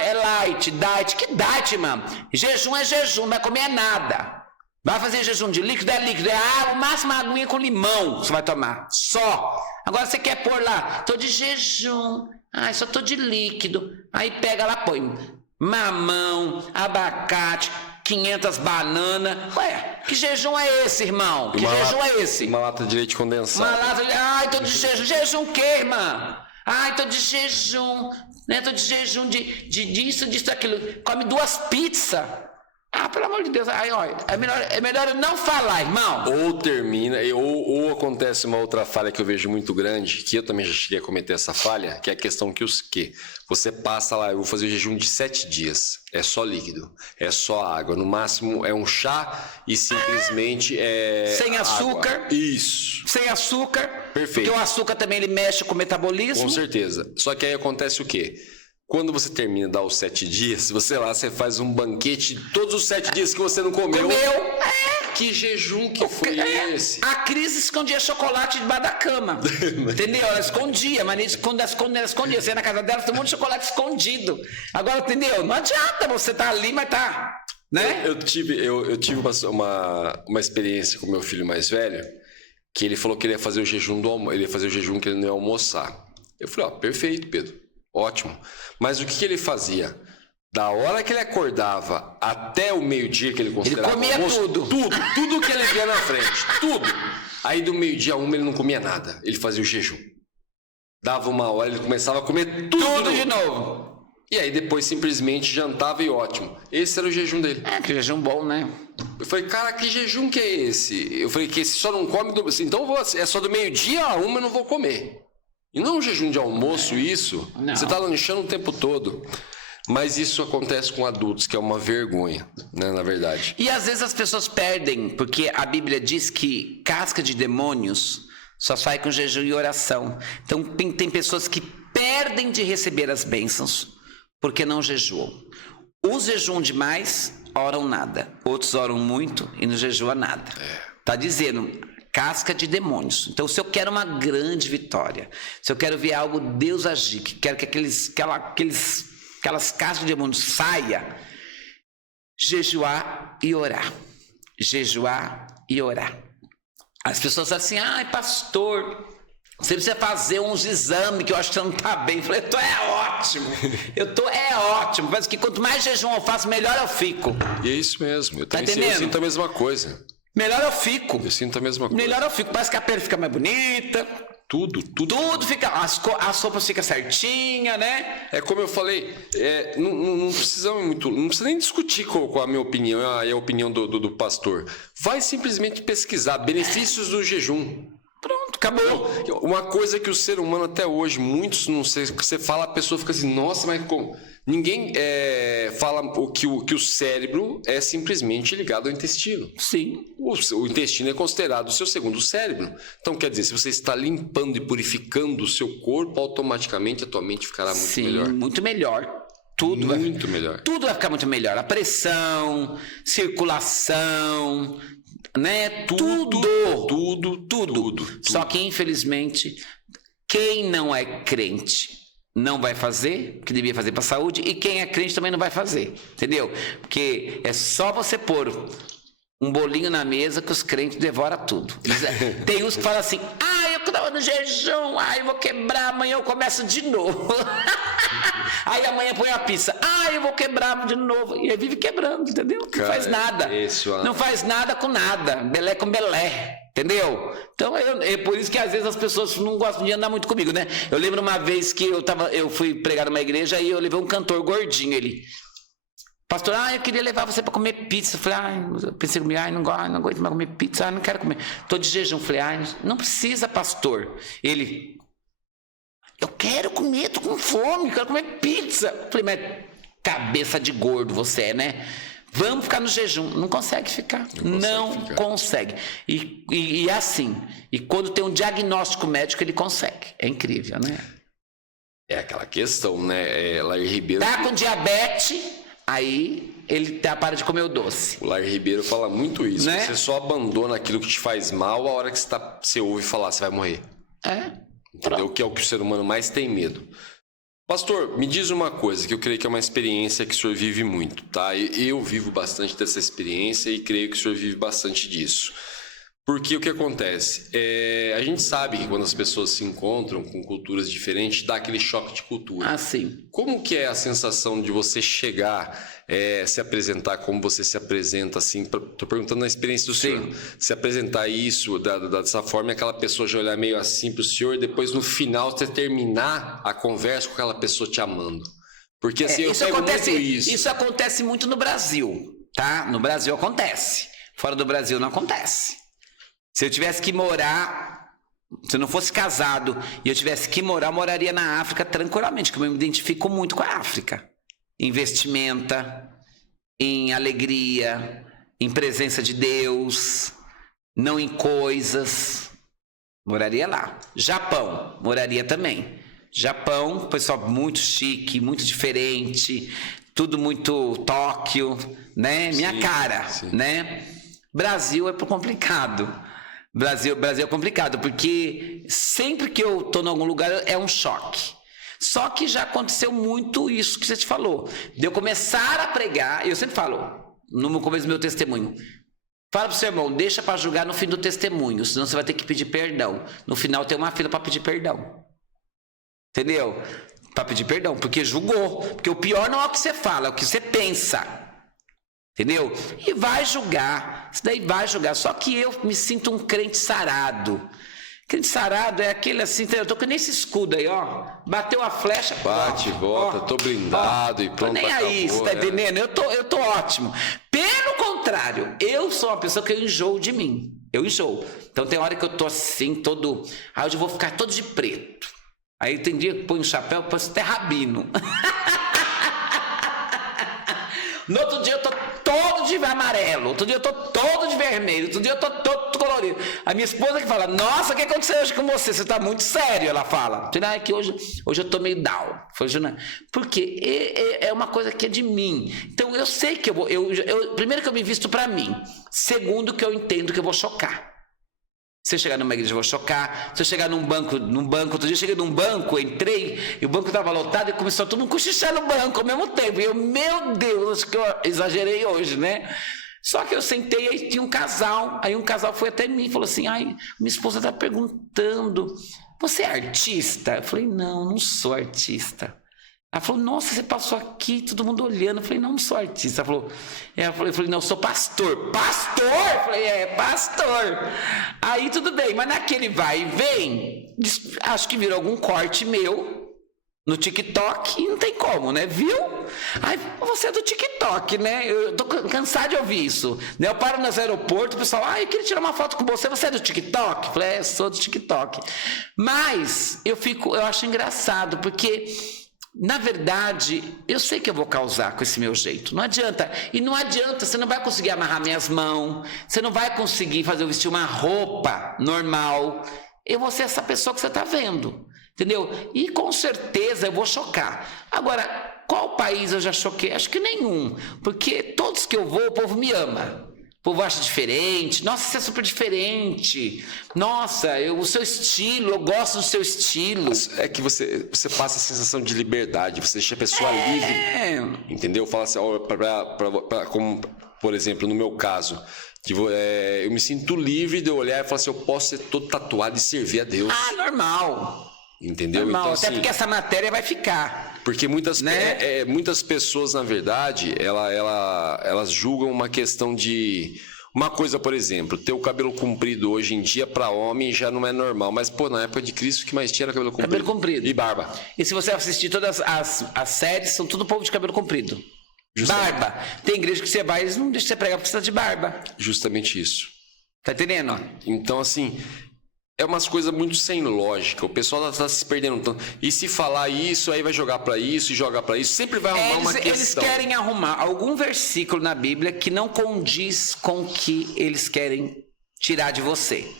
É light, diet. Que diet, irmã? Jejum é jejum, não vai comer nada. Vai fazer jejum de líquido, é líquido, é água, o máximo uma aguinha com limão você vai tomar, só. Agora você quer pôr lá, tô de jejum, ai, só tô de líquido. Aí pega lá, põe mamão, abacate, 500 bananas. Ué, que jejum é esse, irmão? Que jejum é esse? Uma lata de leite condensado. Uma lata de... Ai, tô de jejum. Jejum o quê, irmão? Ai, tô de jejum, né? Tô de jejum disso, daquilo. Come 2 pizzas. Ah, pelo amor de Deus. Aí, olha, é melhor não falar, irmão. Ou termina, ou acontece uma outra falha que eu vejo muito grande, que eu também já cheguei a cometer essa falha, que é a questão que você passa lá, eu vou fazer o jejum de 7 dias, é só líquido, é só água, no máximo é um chá e simplesmente é sem açúcar. Água. Isso. Sem açúcar. Perfeito. Porque o açúcar também ele mexe com o metabolismo. Com certeza. Só que aí acontece o quê? Quando você termina de dar os 7 dias, você faz um banquete de todos os 7 dias que você não comeu. Que jejum que foi esse? A Cris escondia chocolate debaixo da cama. Entendeu? Ela escondia, mas quando ela escondia, você ia na casa dela, tem um monte de chocolate escondido. Agora, entendeu? Não adianta você tá ali, mas tá. Né? Eu tive uma experiência com meu filho mais velho, que ele falou que ele ia fazer o jejum ele ia fazer o jejum que ele não ia almoçar. Eu falei, perfeito, Pedro. Ótimo. Mas o que ele fazia? Da hora que ele acordava até o meio-dia que ele considerava ele comia almoço, tudo que ele via na frente, tudo. Aí do meio-dia a 1 ele não comia nada, ele fazia o jejum. Dava 1 hora, ele começava a comer tudo de novo. E aí depois simplesmente jantava e ótimo. Esse era o jejum dele. Que jejum bom, né? Eu falei, cara, que jejum que é esse? Eu falei, que esse só não come, então é só do meio-dia a 1 eu não vou comer. E não um jejum de almoço, isso. Não. Você tá lanchando o tempo todo. Mas isso acontece com adultos, que é uma vergonha, né, na verdade. E às vezes as pessoas perdem, porque a Bíblia diz que casca de demônios só sai com jejum e oração. Então tem pessoas que perdem de receber as bênçãos porque não jejuam. Os jejuam demais, oram nada. Outros oram muito e não jejuam nada. Tá dizendo... Casca de demônios. Então, se eu quero uma grande vitória, se eu quero ver algo Deus agir, que quero que aquelas cascas de demônios saia, jejuar e orar. Jejuar e orar. As pessoas falam assim, ai pastor, você precisa fazer uns exames que eu acho que você não está bem. Eu falei, ótimo. É ótimo. Parece que quanto mais jejum eu faço, melhor eu fico. E é isso mesmo. Eu sinto a mesma coisa. Melhor eu fico. Eu sinto a mesma coisa. Melhor eu fico. Parece que a pele fica mais bonita. Tudo fica. As sopas ficam certinha, né? É como eu falei, não precisa nem discutir com a minha opinião e a opinião do pastor. Vai simplesmente pesquisar benefícios do jejum. Pronto, acabou. Uma coisa que o ser humano até hoje, muitos, não sei, você fala, a pessoa fica assim, nossa, mas como? Ninguém fala que o cérebro é simplesmente ligado ao intestino. Sim. O intestino é considerado o seu segundo cérebro. Então, quer dizer, se você está limpando e purificando o seu corpo, automaticamente a tua mente ficará muito melhor. Sim, muito melhor. Tudo melhor. Tudo vai ficar muito melhor. A pressão, circulação, né? Tudo. Só que, infelizmente, quem não é crente não vai fazer, o que devia fazer para a saúde, e quem é crente também não vai fazer, entendeu? Porque é só você pôr um bolinho na mesa que os crentes devoram tudo. Tem uns que falam assim, eu estava no jejum, eu vou quebrar, amanhã eu começo de novo. Aí amanhã põe a pizza, eu vou quebrar de novo. E aí vive quebrando, entendeu? Não faz nada. Não faz nada com nada, belé com belé. Entendeu? Então é por isso que às vezes as pessoas não gostam de andar muito comigo, né? Eu lembro uma vez que eu fui pregar numa igreja e eu levei um cantor gordinho, ele, pastor, eu queria levar você para comer pizza. Eu falei, eu pensei comigo, não aguento mais comer pizza, não quero comer, tô de jejum. Eu falei, não precisa, pastor. Ele, eu quero comer, tô com fome, quero comer pizza. Eu falei, mas cabeça de gordo você é, né? Vamos ficar no jejum. Não consegue ficar. Não consegue. E assim. E quando tem um diagnóstico médico, ele consegue. É incrível, né? É aquela questão, né? Lair Ribeiro... Tá com diabetes, aí ele para de comer o doce. O Lair Ribeiro fala muito isso. Né? Você só abandona aquilo que te faz mal a hora que você ouve falar, você vai morrer. É. Entendeu? Que é o que o ser humano mais tem medo. Pastor, me diz uma coisa que eu creio que é uma experiência que o senhor vive muito, tá? Eu vivo bastante dessa experiência e creio que o senhor vive bastante disso. Porque o que acontece? A gente sabe que quando as pessoas se encontram com culturas diferentes, dá aquele choque de cultura. Ah, sim. Como que é a sensação de você chegar, se apresentar como você se apresenta, assim? Tô perguntando na experiência do senhor. Se apresentar isso dessa forma e aquela pessoa já olhar meio assim pro senhor e depois no final você terminar a conversa com aquela pessoa te amando. Porque assim, eu pego muito isso. Isso acontece muito no Brasil, tá? No Brasil acontece. Fora do Brasil não acontece. Se eu tivesse que morar, se eu não fosse casado e eu tivesse que morar, eu moraria na África tranquilamente, porque eu me identifico muito com a África. Em vestimenta, em alegria, em presença de Deus, não em coisas. Moraria lá. Japão, moraria também. Japão, pessoal muito chique, muito diferente, tudo muito Tóquio, né? Minha cara, né? Brasil é complicado. Brasil é complicado, porque sempre que eu tô em algum lugar é um choque. Só que já aconteceu muito isso que você te falou. De eu começar a pregar, eu sempre falo, no começo do meu testemunho, fala pro seu irmão, deixa para julgar no fim do testemunho, senão você vai ter que pedir perdão. No final tem uma fila para pedir perdão. Entendeu? Para pedir perdão, porque julgou. Porque o pior não é o que você fala, é o que você pensa. Entendeu? E vai julgar. Isso daí vai julgar. Só que eu me sinto um crente sarado. Crente sarado é aquele assim, eu tô com nesse escudo aí, ó. Bateu a flecha. Bate, volta, tô blindado e pronto. Tô nem aí, você tá entendendo? Eu tô ótimo. Pelo contrário, eu sou uma pessoa que eu enjoo de mim. Eu enjoo. Então tem hora que eu tô assim, todo. Aí hoje eu vou ficar todo de preto. Aí tem dia que põe um chapéu, põe até rabino. No outro dia eu tô todo de amarelo, outro dia eu tô todo de vermelho, outro dia eu tô todo colorido. A minha esposa que fala, nossa, o que aconteceu hoje com você? Você tá muito sério, ela fala. É que hoje eu tô meio down. Porque é uma coisa que é de mim. Então eu sei que primeiro que eu me visto pra mim. Segundo que eu entendo que eu vou chocar. Se eu chegar numa igreja, eu vou chocar. Se eu chegar num banco, outro dia eu cheguei num banco, entrei, e o banco estava lotado e começou todo mundo a cochichar no banco ao mesmo tempo. E eu, meu Deus, acho que eu exagerei hoje, né? Só que eu sentei, aí tinha um casal, aí um casal foi até mim e falou assim, ai, minha esposa está perguntando, você é artista? Eu falei, não sou artista. Ela falou, nossa, você passou aqui, todo mundo olhando. Eu falei, não sou artista. Eu falei, não, eu sou pastor. Pastor? Eu falei, pastor. Aí tudo bem, mas naquele vai e vem, acho que virou algum corte meu no TikTok e não tem como, né? Viu? Ai, você é do TikTok, né? Eu tô cansado de ouvir isso. Eu paro nos aeroportos, o pessoal, eu queria tirar uma foto com você é do TikTok? Eu falei, sou do TikTok. Mas eu acho engraçado, porque na verdade, eu sei que eu vou causar com esse meu jeito. Não adianta. E não adianta, você não vai conseguir amarrar minhas mãos. Você não vai conseguir fazer eu vestir uma roupa normal. Eu vou ser essa pessoa que você está vendo. Entendeu? E com certeza eu vou chocar. Agora, qual país eu já choquei? Acho que nenhum. Porque todos que eu vou, o povo me ama. O povo acha diferente. Nossa, você é super diferente. Nossa, o seu estilo, eu gosto do seu estilo. É que você passa a sensação de liberdade, você deixa a pessoa livre. Entendeu? Fala assim, como, por exemplo, no meu caso, que eu me sinto livre de eu olhar e falar assim, eu posso ser todo tatuado e servir a Deus. Normal. Entendeu? Normal, então, até assim, porque essa matéria vai ficar. Porque muitas pessoas, na verdade, elas julgam uma questão de... Uma coisa, por exemplo, ter o cabelo comprido hoje em dia para homem já não é normal. Mas, na época de Cristo, o que mais tinha era cabelo comprido. Cabelo comprido. E barba. E se você assistir todas as séries, são tudo povo de cabelo comprido. Justamente. Barba. Tem igreja que você vai, eles não deixam você pregar porque você tá de barba. Justamente isso. Tá entendendo? Então, assim... É umas coisas muito sem lógica. O pessoal tá se perdendo tanto. E se falar isso, aí vai jogar para isso e jogar para isso. Sempre vai arrumar uma questão. Eles querem arrumar algum versículo na Bíblia que não condiz com o que eles querem tirar de você,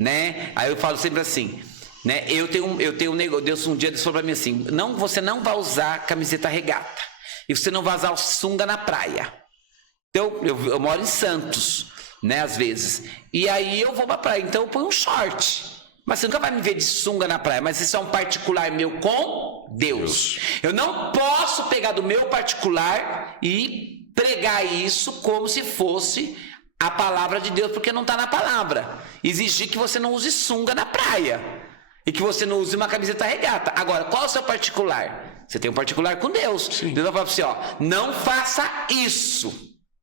né? Aí eu falo sempre assim, né? Eu tenho um negócio. Deus um dia falou para mim assim: você não vai usar camiseta regata e você não vai usar sunga na praia. Então eu moro em Santos, né, às vezes. E aí eu vou pra praia, então eu ponho um short. Mas você nunca vai me ver de sunga na praia. Mas isso é um particular meu com Deus. Eu não posso pegar do meu particular e pregar isso como se fosse a palavra de Deus, porque não está na palavra. Exigir que você não use sunga na praia e que você não use uma camiseta regata. Agora, qual é o seu particular? Você tem um particular com Deus. Sim. Deus vai falar para você, ó, não faça isso.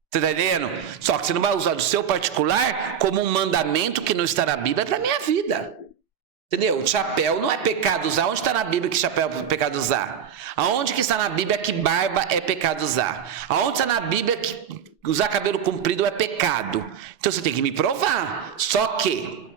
Você está entendendo? Só que você não vai usar do seu particular como um mandamento que não está na Bíblia para a minha vida. Entendeu? Chapéu não é pecado usar. Onde está na Bíblia que chapéu é pecado usar? Aonde que está na Bíblia que barba é pecado usar? Aonde está na Bíblia que usar cabelo comprido é pecado? Então você tem que me provar. Só que,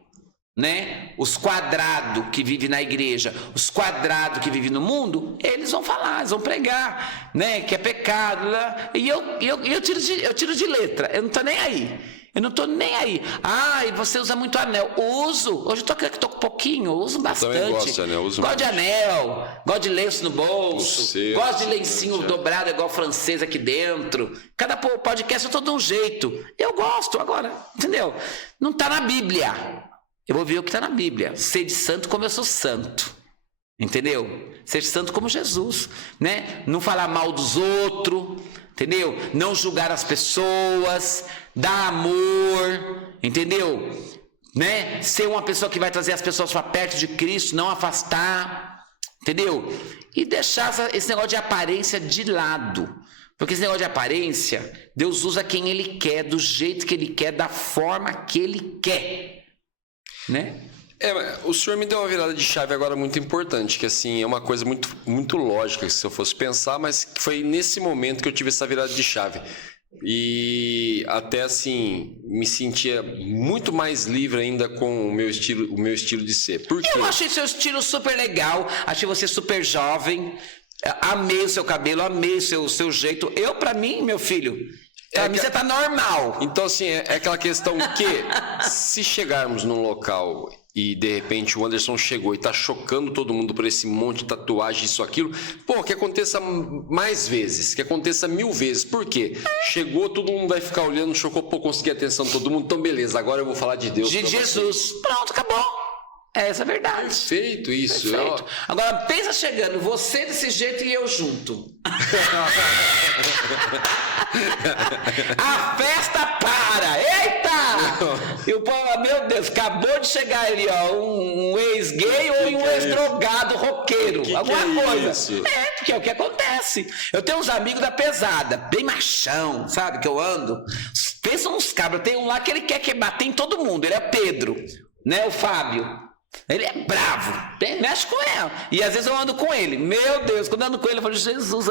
né, os quadrados que vivem na igreja, os quadrados que vivem no mundo, eles vão falar, eles vão pregar, né, que é pecado. E eu tiro de letra. Eu não estou nem aí. Eu não estou nem aí. Ah, e você usa muito anel. Uso. Hoje eu estou com pouquinho, eu uso bastante. Eu também gosto de anel. Gosto de anel, gosto de lenço no bolso, gosto de lencinho dobrado igual francês aqui dentro. Cada podcast eu estou de um jeito. Eu gosto agora, entendeu? Não está na Bíblia. Eu vou ver o que está na Bíblia. Ser de santo como eu sou santo. Entendeu? Ser santo como Jesus, né? Não falar mal dos outros, entendeu? Não julgar as pessoas, dar amor, entendeu? Né? Ser uma pessoa que vai trazer as pessoas para perto de Cristo, não afastar, entendeu? E deixar esse negócio de aparência de lado. Porque esse negócio de aparência, Deus usa quem Ele quer, do jeito que Ele quer, da forma que Ele quer, né? O senhor me deu uma virada de chave agora muito importante, que assim, é uma coisa muito, muito lógica, se eu fosse pensar, mas foi nesse momento que eu tive essa virada de chave. E até assim, me sentia muito mais livre ainda com o meu estilo de ser. Por quê? Eu achei seu estilo super legal, achei você super jovem, amei o seu cabelo, amei o seu jeito. Pra mim, meu filho, pra mim você tá normal. Então assim, é aquela questão que se chegarmos num local e de repente o Anderson chegou e tá chocando todo mundo por esse monte de tatuagem, isso, aquilo, pô, que aconteça mais vezes, que aconteça 1000 vezes. Por quê? Chegou, todo mundo vai ficar olhando, chocou, pô, consegui a atenção de todo mundo, então beleza, agora eu vou falar de Deus. De Jesus. Pronto, acabou. Essa é a verdade. Perfeito isso. Perfeito. Agora pensa chegando, você desse jeito e eu junto. A festa para! Eita! E o povo, meu Deus, acabou de chegar ali, ó, um ex-gay ou um ex-drogado roqueiro. Alguma coisa. Isso? Porque é o que acontece. Eu tenho uns amigos da pesada, bem machão, sabe, que eu ando. Pensa uns cabras, tem um lá que ele quer bater em todo mundo, ele é Pedro, né, o Fábio. Ele é bravo, mexe com ela. E às vezes eu ando com ele. Meu Deus, quando eu ando com ele, eu falo, Jesus,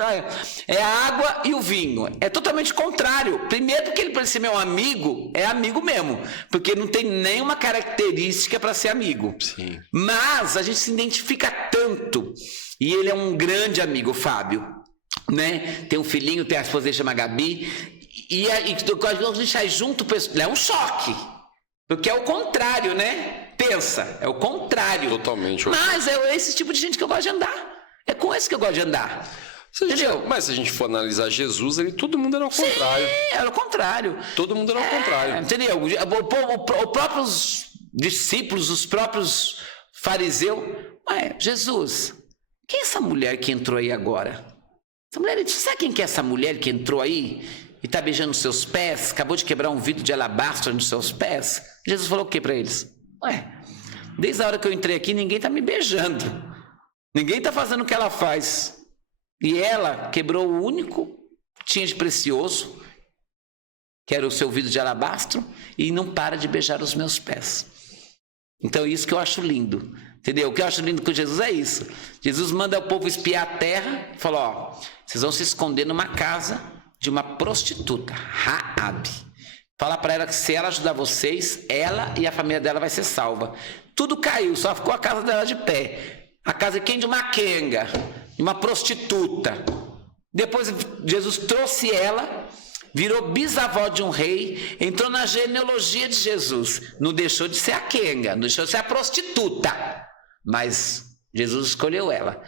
é a água e o vinho. É totalmente contrário. Primeiro, porque ele, para ser meu amigo, é amigo mesmo. Porque não tem nenhuma característica para ser amigo. Sim. Mas a gente se identifica tanto. E ele é um grande amigo, o Fábio. Né? Tem um filhinho, tem a esposa dele, chama Gabi. E quando a gente sai junto, é um choque. Porque é o contrário, né? Pensa, é o contrário. Totalmente. Mas é esse tipo de gente que eu gosto de andar. É com esse que eu gosto de andar. Entendeu? Mas se a gente for analisar Jesus, todo mundo era o contrário. Sim, era o contrário. Todo mundo era o contrário. Entendeu? Os próprios discípulos, os próprios fariseus. Jesus, quem é essa mulher que entrou aí agora? Essa mulher, sabe quem que é essa mulher que entrou aí? E está beijando os seus pés, acabou de quebrar um vidro de alabastro nos seus pés. Jesus falou o que para eles? Desde a hora que eu entrei aqui, ninguém está me beijando. Ninguém está fazendo o que ela faz. E ela quebrou o único que tinha de precioso, que era o seu vidro de alabastro, e não para de beijar os meus pés. Então, isso que eu acho lindo. Entendeu? O que eu acho lindo com Jesus é isso. Jesus manda o povo espiar a terra e falou, vocês vão se esconder numa casa de uma prostituta, Raabe. Fala para ela que se ela ajudar vocês, ela e a família dela vai ser salva. Tudo caiu, só ficou a casa dela de pé. A casa de quem? De uma quenga, de uma prostituta. Depois Jesus trouxe ela, virou bisavó de um rei, entrou na genealogia de Jesus. Não deixou de ser a quenga, não deixou de ser a prostituta. Mas Jesus escolheu ela.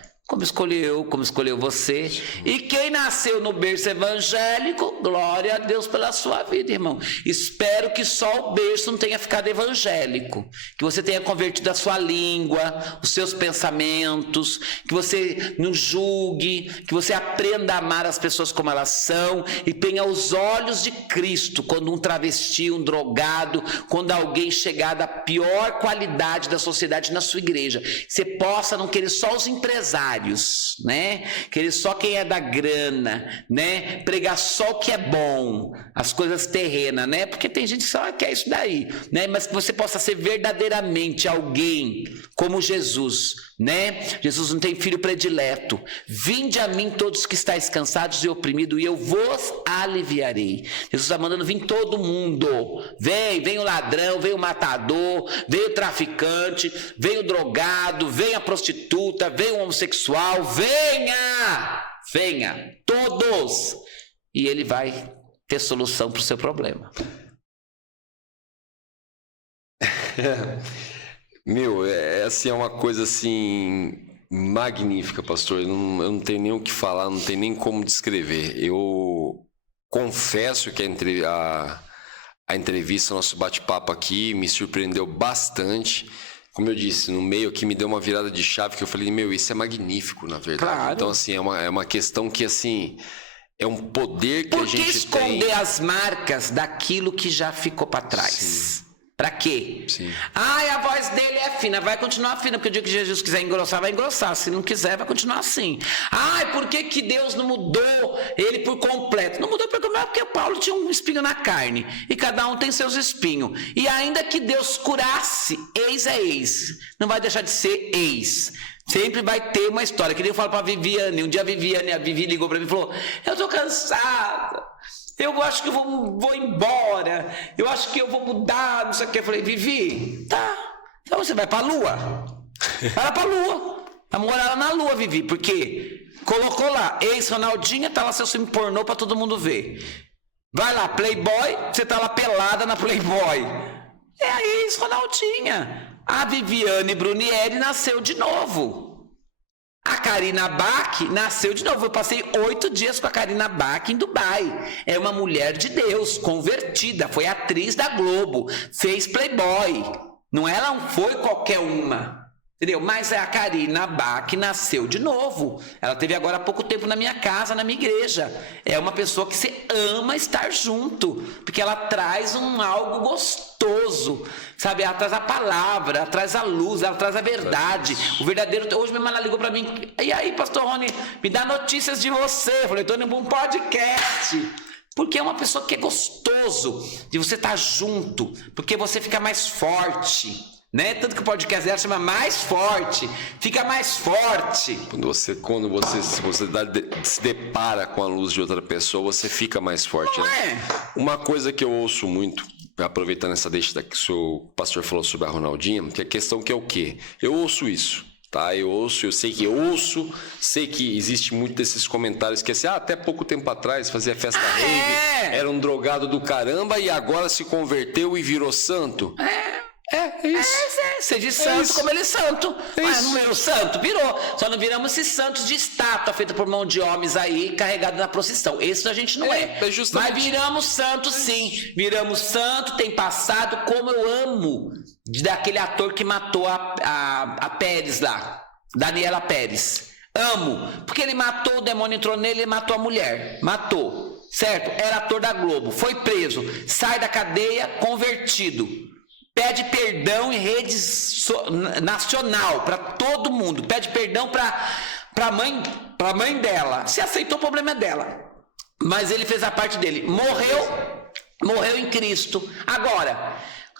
como escolheu você. E quem nasceu no berço evangélico, glória a Deus pela sua vida, irmão. Espero que só o berço não tenha ficado evangélico, que você tenha convertido a sua língua, os seus pensamentos, que você não julgue, que você aprenda a amar as pessoas como elas são e tenha os olhos de Cristo quando um travesti, um drogado, quando alguém chegar da pior qualidade da sociedade na sua igreja, você possa não querer só os empresários, né? Querer só quem é da grana, né? Pregar só o que é bom, as coisas terrenas, né? Porque tem gente que só quer isso daí, né? Mas que você possa ser verdadeiramente alguém como Jesus, né? Jesus não tem filho predileto. Vinde a mim todos que estáis cansados e oprimidos e eu vos aliviarei. Jesus está mandando vir todo mundo. Vem o ladrão, vem o matador, vem o traficante, vem o drogado, vem a prostituta, vem o homossexual, venha, todos, e ele vai ter solução para o seu problema. Meu, essa é uma coisa assim magnífica, pastor. Eu não tenho nem o que falar, não tenho nem como descrever. Eu confesso que a entrevista, nosso bate-papo aqui me surpreendeu bastante. Como eu disse, no meio aqui me deu uma virada de chave que eu falei, meu, isso é magnífico, na verdade. Claro. Então, assim, é uma questão que, assim, é um poder que a gente tem. Por que esconder as marcas daquilo que já ficou para trás? Sim. Pra quê? Sim. Ai, a voz dele é fina, vai continuar fina, porque o dia que Jesus quiser engrossar, vai engrossar. Se não quiser, vai continuar assim. Ai, por que Deus não mudou ele por completo? Não mudou por completo porque Paulo tinha um espinho na carne. E cada um tem seus espinhos. E ainda que Deus curasse, ex é ex. Não vai deixar de ser ex. Sempre vai ter uma história. Que nem eu falo pra Viviane. Um dia a Vivi ligou pra mim e falou, eu tô cansada. Eu acho que eu vou embora. Eu acho que eu vou mudar, não sei o que. Eu falei, Vivi, tá. Então você vai pra lua. Vai lá pra lua. Vai morar lá na lua, Vivi. Porque colocou lá, ex-Ronaldinha, tá lá seu filme pornô pra todo mundo ver. Vai lá, Playboy, você tá lá pelada na Playboy. É a ex-Ronaldinha. A Viviane Brunieri nasceu de novo. A Karina Bach nasceu de novo. Eu passei 8 dias com a Karina Bach em Dubai. É uma mulher de Deus, convertida. Foi atriz da Globo. Fez Playboy. Ela não foi qualquer uma. Entendeu? Mas a Karina Bach nasceu de novo. Ela teve agora há pouco tempo na minha casa, na minha igreja. É uma pessoa que você ama estar junto. Porque ela traz algo gostoso. Sabe, ela traz a palavra, ela traz a luz, ela traz a verdade. O verdadeiro. Hoje mesmo ela ligou pra mim. E aí, pastor Rony, me dá notícias de você. Eu falei, tô indo pra um podcast. Porque é uma pessoa que é gostoso de você estar junto. Porque você fica mais forte. Né? Tanto que o podcast dela chama Mais Forte. Fica mais forte. Quando você se depara com a luz de outra pessoa, você fica mais forte. Não né? É? Uma coisa que eu ouço muito, aproveitando essa deixa que o pastor falou sobre a Ronaldinha, que a questão que é o quê? Eu ouço isso, tá? Eu sei que existe muito desses comentários que assim, até pouco tempo atrás fazia festa rave, era um drogado do caramba e agora se converteu e virou santo. É isso. Você diz santo como ele é santo. Mas não virou santo? Virou. Só não viramos esses santos de estátua feita por mão de homens aí, carregado na procissão. Esse a gente não é. Mas viramos santos sim. Viramos santo, tem passado, como eu amo daquele ator que matou a Pérez lá. Daniela Pérez. Amo. Porque ele matou, o demônio entrou nele, ele matou a mulher. Matou. Certo? Era ator da Globo. Foi preso. Sai da cadeia, convertido. Pede perdão em rede nacional para todo mundo. Pede perdão para a mãe dela. Se aceitou, o problema é dela. Mas ele fez a parte dele. Morreu em Cristo. Agora,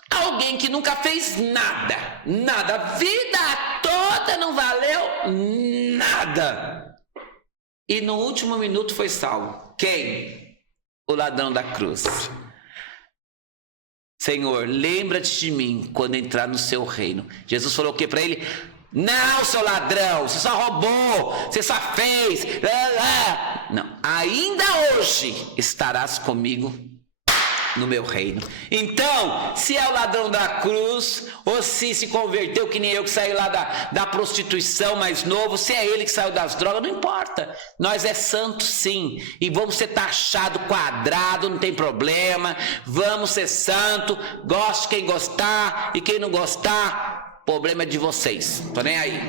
alguém que nunca fez nada, a vida toda não valeu nada. E no último minuto foi salvo. Quem? O ladrão da cruz. Senhor, lembra-te de mim quando entrar no seu reino. Jesus falou o que para ele? Não, seu ladrão, você só roubou, você só fez. Não, ainda hoje estarás comigo no meu reino. Então, se é o ladrão da cruz, ou se converteu, que nem eu que saí lá da prostituição mais novo, se é ele que saiu das drogas, não importa. Nós é santo sim, e vamos ser taxado quadrado, não tem problema. Vamos ser santo, goste quem gostar, e quem não gostar, problema é de vocês, tô nem aí.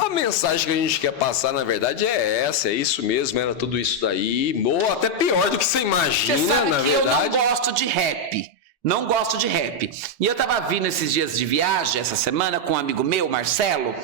A mensagem que a gente quer passar, na verdade, é essa, é isso mesmo, era tudo isso daí, ou até pior do que você imagina, você sabe na que verdade. Eu não gosto de rap, não gosto de rap. E eu tava vindo esses dias de viagem, essa semana, com um amigo meu, Marcelo,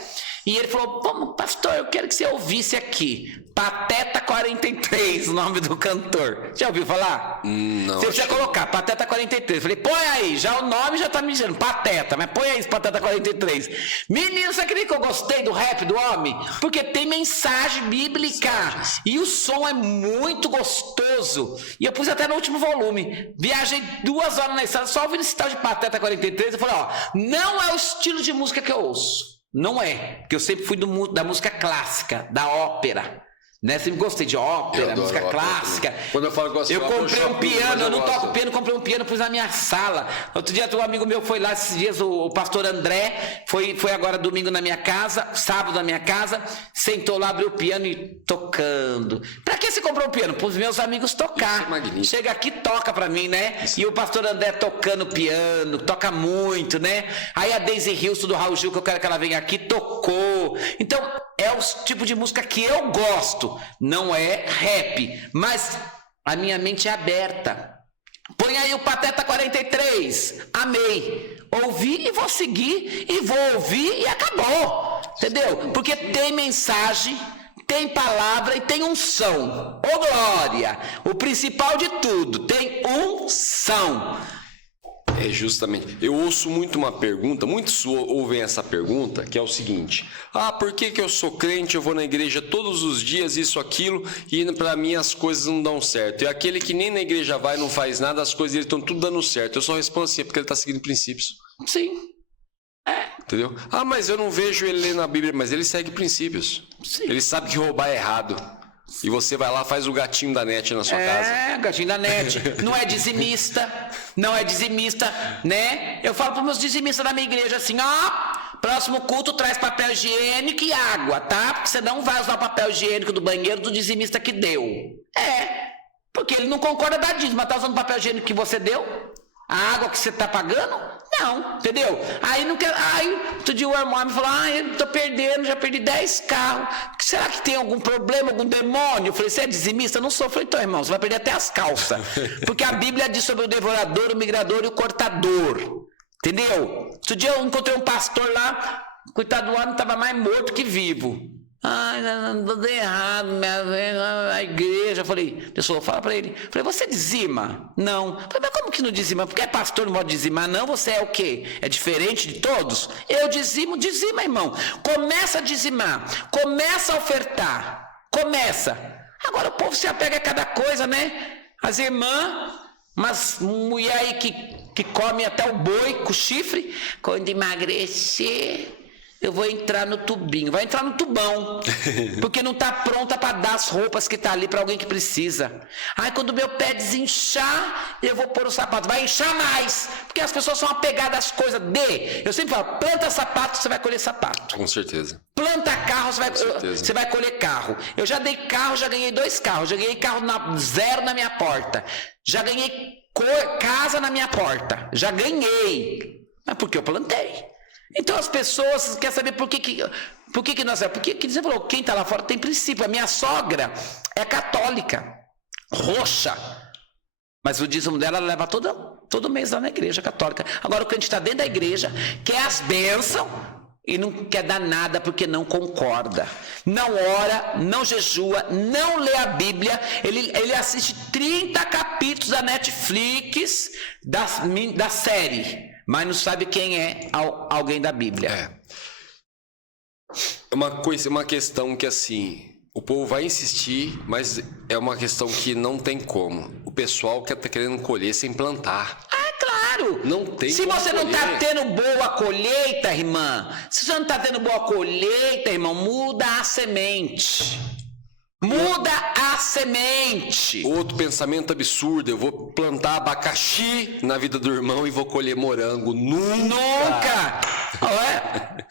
e ele falou, vamos, pastor, eu quero que você ouvisse aqui, Pateta 43, o nome do cantor. Já ouviu falar? Não. Você precisa colocar, Pateta 43. Eu falei, põe aí, já o nome já tá me dizendo, Pateta, mas põe aí esse Pateta 43. Menino, você acredita que eu gostei do rap do homem? Porque tem mensagem bíblica, e o som é muito gostoso. E eu pus até no último volume. Viajei 2 horas na estrada, só ouvindo esse tal de Pateta 43. Eu falei, ó, não é o estilo de música que eu ouço. Não é, porque eu sempre fui da música clássica, da ópera, né? Sempre gostei de ópera, música clássica. Quando eu falo que gosto de ópera, comprei um piano, eu não toco piano, comprei um piano, pus na minha sala. Outro dia um amigo meu foi lá, esses dias, o pastor André, foi agora domingo na minha casa, sábado na minha casa, sentou lá, abriu o piano e tocando. Pra que você comprou um piano? Para os meus amigos tocar. Isso é magnífico. Chega aqui, toca pra mim, né? E o pastor André tocando piano, toca muito, né? Aí a Daisy Hilson do Raul Gil, que eu quero que ela venha aqui, tocou. Então, é o tipo de música que eu gosto. Não é rap, mas a minha mente é aberta. Põe aí o Pateta 43. Amei. Ouvi e vou seguir, e vou ouvir e acabou. Entendeu? Porque tem mensagem, tem palavra e tem unção. Ô glória! O principal de tudo, tem unção. É justamente, eu ouço muito uma pergunta, muitos ouvem essa pergunta, que é o seguinte: por que eu sou crente, eu vou na igreja todos os dias, isso, aquilo, e pra mim as coisas não dão certo. E aquele que nem na igreja vai, não faz nada, as coisas dele estão tudo dando certo. Eu só respondo assim, é porque ele está seguindo princípios. Sim. Entendeu? Mas eu não vejo ele ler na Bíblia, mas ele segue princípios. Sim. Ele sabe que roubar é errado. E você vai lá, faz o gatinho da net na sua casa. É, gatinho da net. Não é dizimista, né? Eu falo para meus dizimistas da minha igreja assim, próximo culto traz papel higiênico e água, tá? Porque você não vai usar o papel higiênico do banheiro do dizimista que deu. Porque ele não concorda da dízima, mas tá usando o papel higiênico que você deu? A água que você tá pagando? Não, entendeu? Aí não quer. Outro dia o irmão me falou: eu tô perdendo, já perdi 10 carros. Será que tem algum problema, algum demônio? Eu falei: você é dizimista? Eu não sou. Eu falei: então, irmão, você vai perder até as calças. Porque a Bíblia diz sobre o devorador, o migrador e o cortador. Entendeu? Outro dia eu encontrei um pastor lá, coitado do homem, estava mais morto que vivo. Não, tudo errado, a igreja. Eu falei, pessoal, fala pra ele. Eu falei, você dizima? Não. Eu falei, mas como que não dizima? Porque é pastor, não pode dizimar, não? Você é o quê? É diferente de todos? Eu dizima, irmão. Começa a dizimar, começa a ofertar, começa. Agora o povo se apega a cada coisa, né? As irmãs, umas mulher aí que come até o boi com chifre, quando emagrecer, eu vou entrar no tubinho. Vai entrar no tubão. Porque não está pronta para dar as roupas que está ali para alguém que precisa. Quando o meu pé desinchar, eu vou pôr o sapato. Vai inchar mais. Porque as pessoas são apegadas às coisas. Eu sempre falo, planta sapato, você vai colher sapato. Com certeza. Planta carro, você vai colher carro. Eu já dei carro, já ganhei 2 carros. Já ganhei carro zero na minha porta. Já ganhei casa na minha porta. Já ganhei. Mas porque eu plantei. Então as pessoas querem saber por que nós... Porque você falou, quem está lá fora tem princípio. A minha sogra é católica, roxa, mas o dízimo dela leva todo mês lá na igreja católica. Agora o crente está dentro da igreja, quer as bênçãos e não quer dar nada porque não concorda. Não ora, não jejua, não lê a Bíblia. Ele assiste 30 capítulos da Netflix da série, mas não sabe quem é alguém da Bíblia. É uma questão que assim, o povo vai insistir, mas é uma questão que não tem como. O pessoal que tá querendo colher sem plantar. Claro! Não tem. Se como você colher. Não tá tendo boa colheita, irmã, se você não tá tendo boa colheita, irmão, muda a semente. Muda a semente. Outro pensamento absurdo, eu vou plantar abacaxi na vida do irmão e vou colher morango. Nunca!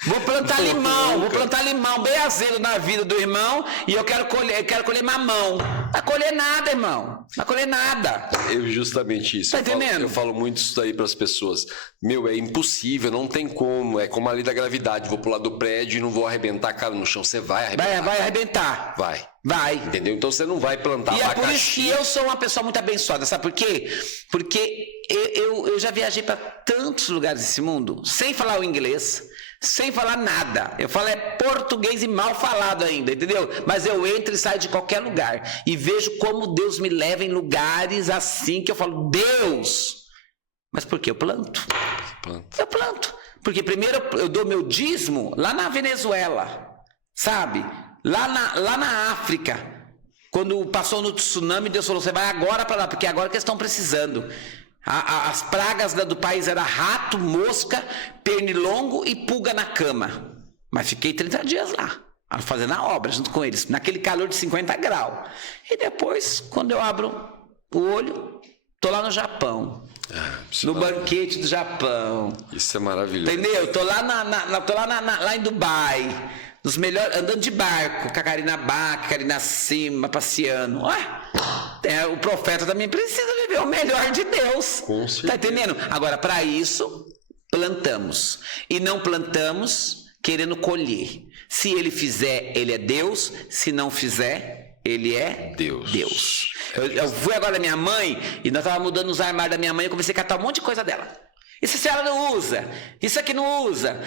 Vou plantar limão bem azedo na vida do irmão e eu quero colher mamão. Não vai colher nada, irmão. Não vai colher nada. Justamente isso. Tá entendendo? Eu falo muito isso daí pras pessoas. É impossível, não tem como. É como a lei da gravidade. Vou pular do prédio e não vou arrebentar a cara no chão. Você vai arrebentar. Vai arrebentar. Vai. Entendeu? Então você não vai plantar abacaxi. E é por isso que eu sou uma pessoa muito abençoada. Sabe por quê? Porque eu já viajei para tantos lugares desse mundo, sem falar o inglês, sem falar nada. Eu falo português e mal falado ainda, entendeu? Mas eu entro e saio de qualquer lugar. E vejo como Deus me leva em lugares assim que eu falo, Deus! Mas por que eu planto? Eu planto. Porque primeiro eu dou meu dízimo lá na Venezuela, sabe? Lá na África, quando passou no tsunami, Deus falou, você vai agora para lá, porque é agora que eles estão precisando. As pragas do país eram rato, mosca, pernilongo e pulga na cama. Mas fiquei 30 dias lá, fazendo a obra junto com eles, naquele calor de 50 graus. E depois, quando eu abro o olho, tô lá no Japão. No banquete do Japão. Isso é maravilhoso. Entendeu? Tô lá lá em Dubai. Dos melhores, andando de barco, com a Karina Bach, Karina Cima, passeando. O profeta também precisa viver o melhor de Deus. Com certeza. Tá entendendo? Agora, para isso, plantamos. E não plantamos querendo colher. Se ele fizer, ele é Deus. Se não fizer, ele é Deus. Eu fui agora da minha mãe e nós estávamos mudando os armários da minha mãe e comecei a catar um monte de coisa dela. Isso a senhora não usa, isso aqui não usa,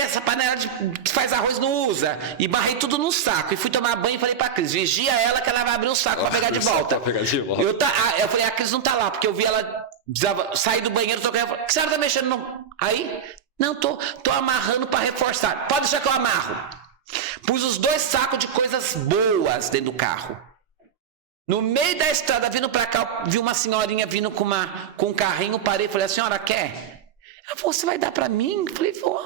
essa panela que faz arroz não usa. E barrei tudo num saco. E fui tomar banho e falei pra Cris, vigia ela que ela vai abrir o saco pra pegar de volta. Eu falei, a Cris não tá lá, porque eu vi ela sair do banheiro, eu falei, que senhora tá mexendo? Não. Aí, não, tô amarrando pra reforçar. Pode deixar que eu amarro. Pus os 2 sacos de coisas boas dentro do carro. No meio da estrada, vindo pra cá, vi uma senhorinha vindo com um carrinho, parei e falei, a senhora quer? Ela falou, você vai dar pra mim? Eu falei, vou.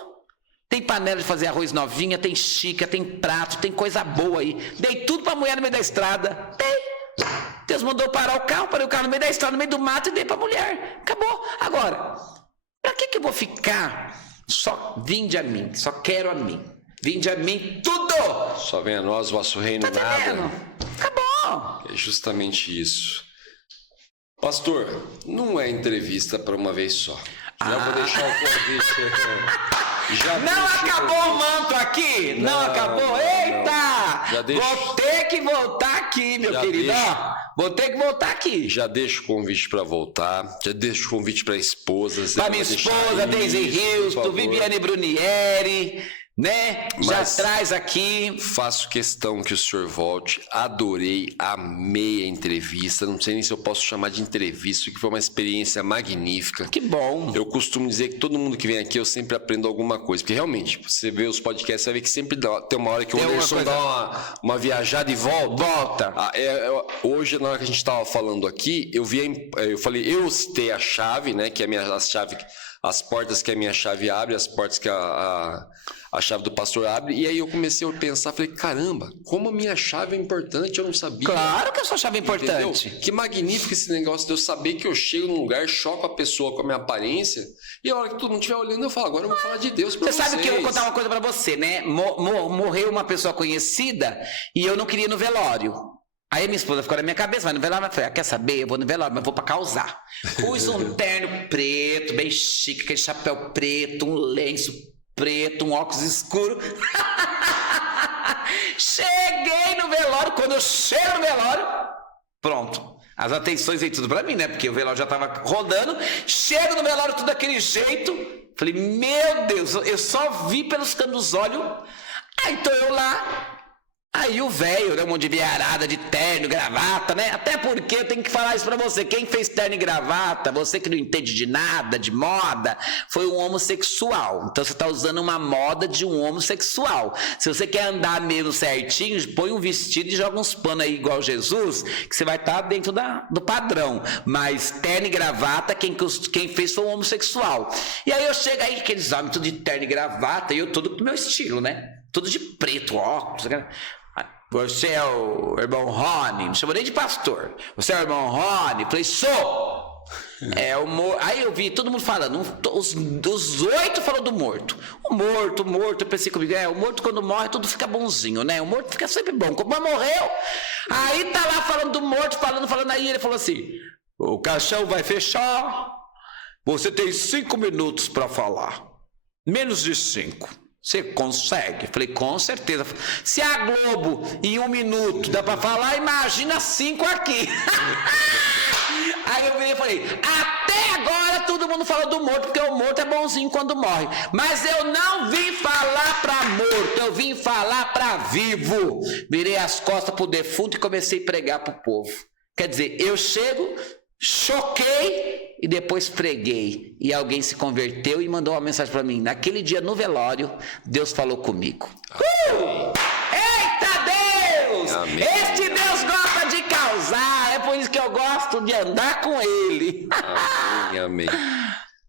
Tem panela de fazer arroz novinha, tem xícara, tem prato, tem coisa boa aí. Dei tudo pra mulher no meio da estrada. Dei. Deus mandou parar o carro, parei o carro no meio da estrada, no meio do mato e dei pra mulher. Acabou. Agora, pra que eu vou ficar só vinde a mim, só quero a mim. Vinde a mim tudo. Só vem a nós, vosso reino, tá nada. Acabou. É justamente isso. Pastor, não é entrevista para uma vez só. Já vou deixar o convite. Não acabou o manto aqui? Não acabou? Eita! Vou ter que voltar aqui, meu querido. Vou ter que voltar aqui. Já deixo o convite para voltar. Já deixo o convite para a esposa. Para minha esposa, Daisy Houston, Viviane Brunieri. Né? Já traz aqui. Faço questão que o senhor volte. Adorei, amei a entrevista. Não sei nem se eu posso chamar de entrevista, que foi uma experiência magnífica. Que bom. Eu costumo dizer que todo mundo que vem aqui eu sempre aprendo alguma coisa. Porque realmente, você vê os podcasts, você vai ver que sempre tem uma hora que o Anderson dá uma viajada e volta. Hoje, na hora que a gente estava falando aqui, eu citei a chave, né? Que é a chave. As portas que a minha chave abre, as portas que a chave do pastor abre. E aí eu comecei a pensar, falei, caramba, como a minha chave é importante, eu não sabia. Claro que a sua chave é importante. Entendeu? Que magnífico esse negócio de eu saber que eu chego num lugar, choco a pessoa com a minha aparência, e a hora que todo mundo estiver olhando, eu falo, agora eu vou falar de Deus pra vocês. Você sabe que eu vou contar uma coisa pra você, né? Morreu uma pessoa conhecida e eu não queria ir no velório. Aí minha esposa ficou na minha cabeça, vai no velório, eu falei, quer saber? Eu vou no velório, mas vou pra causar. Pus um terno preto, bem chique, aquele chapéu preto, um lenço preto, um óculos escuro. Cheguei no velório, quando eu chego no velório, pronto. As atenções veio tudo pra mim, né? Porque o velório já tava rodando. Chego no velório tudo daquele jeito. Falei, meu Deus, eu só vi pelos cantos dos olhos. Aí tô eu lá. Aí o velho, né, um monte de veiarada, de terno, gravata, né? Até porque eu tenho que falar isso pra você. Quem fez terno e gravata, você que não entende de nada, de moda, foi um homossexual. Então você tá usando uma moda de um homossexual. Se você quer andar mesmo certinho, põe um vestido e joga uns panos aí igual Jesus, que você vai estar dentro do padrão. Mas terno e gravata, quem fez foi um homossexual. E aí eu chego aí, aqueles homens tudo de terno e gravata, e eu todo do meu estilo, né? Tudo de preto, óculos. Você é o irmão Rony? Não chamou nem de pastor. Você é o irmão Rony? Falei, sou. Aí eu vi todo mundo falando, os 8 falou do morto. O morto, eu pensei comigo, o morto quando morre tudo fica bonzinho, né? O morto fica sempre bom, como morreu. Aí tá lá falando do morto, falando, aí ele falou assim, o caixão vai fechar, você tem 5 minutos para falar, menos de 5. Você consegue? Falei, com certeza. Se a Globo em 1 minuto dá para falar, imagina 5 aqui. Aí eu virei e falei, até agora todo mundo falou do morto, porque o morto é bonzinho quando morre. Mas eu não vim falar pra morto, eu vim falar pra vivo. Virei as costas pro defunto e comecei a pregar pro povo. Quer dizer, eu chego, choquei e depois preguei. E alguém se converteu e mandou uma mensagem pra mim. Naquele dia no velório, Deus falou comigo. Eita Deus! Amém. Este Deus gosta de causar. É por isso que eu gosto de andar com ele. Amém.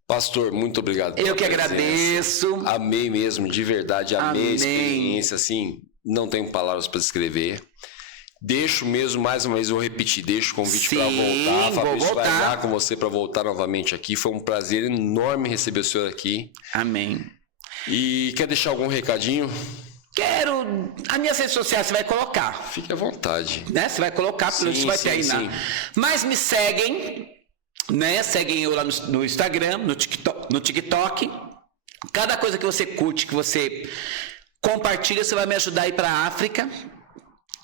Pastor, muito obrigado. Eu que agradeço. Amei mesmo, de verdade. Amei a experiência, assim, não tenho palavras para descrever. Deixo mesmo, mais uma vez, eu vou repetir, deixo o convite para voltar. Fabrício vai lá com você para voltar novamente aqui. Foi um prazer enorme receber o senhor aqui. Amém. E quer deixar algum recadinho? Quero. As minhas redes sociais você vai colocar. Fique à vontade. Né? Você vai colocar, pelo menos vai ter aí. Mas me seguem, né? Seguem eu lá no Instagram, no TikTok. Cada coisa que você curte, que você compartilha, você vai me ajudar a ir para a África.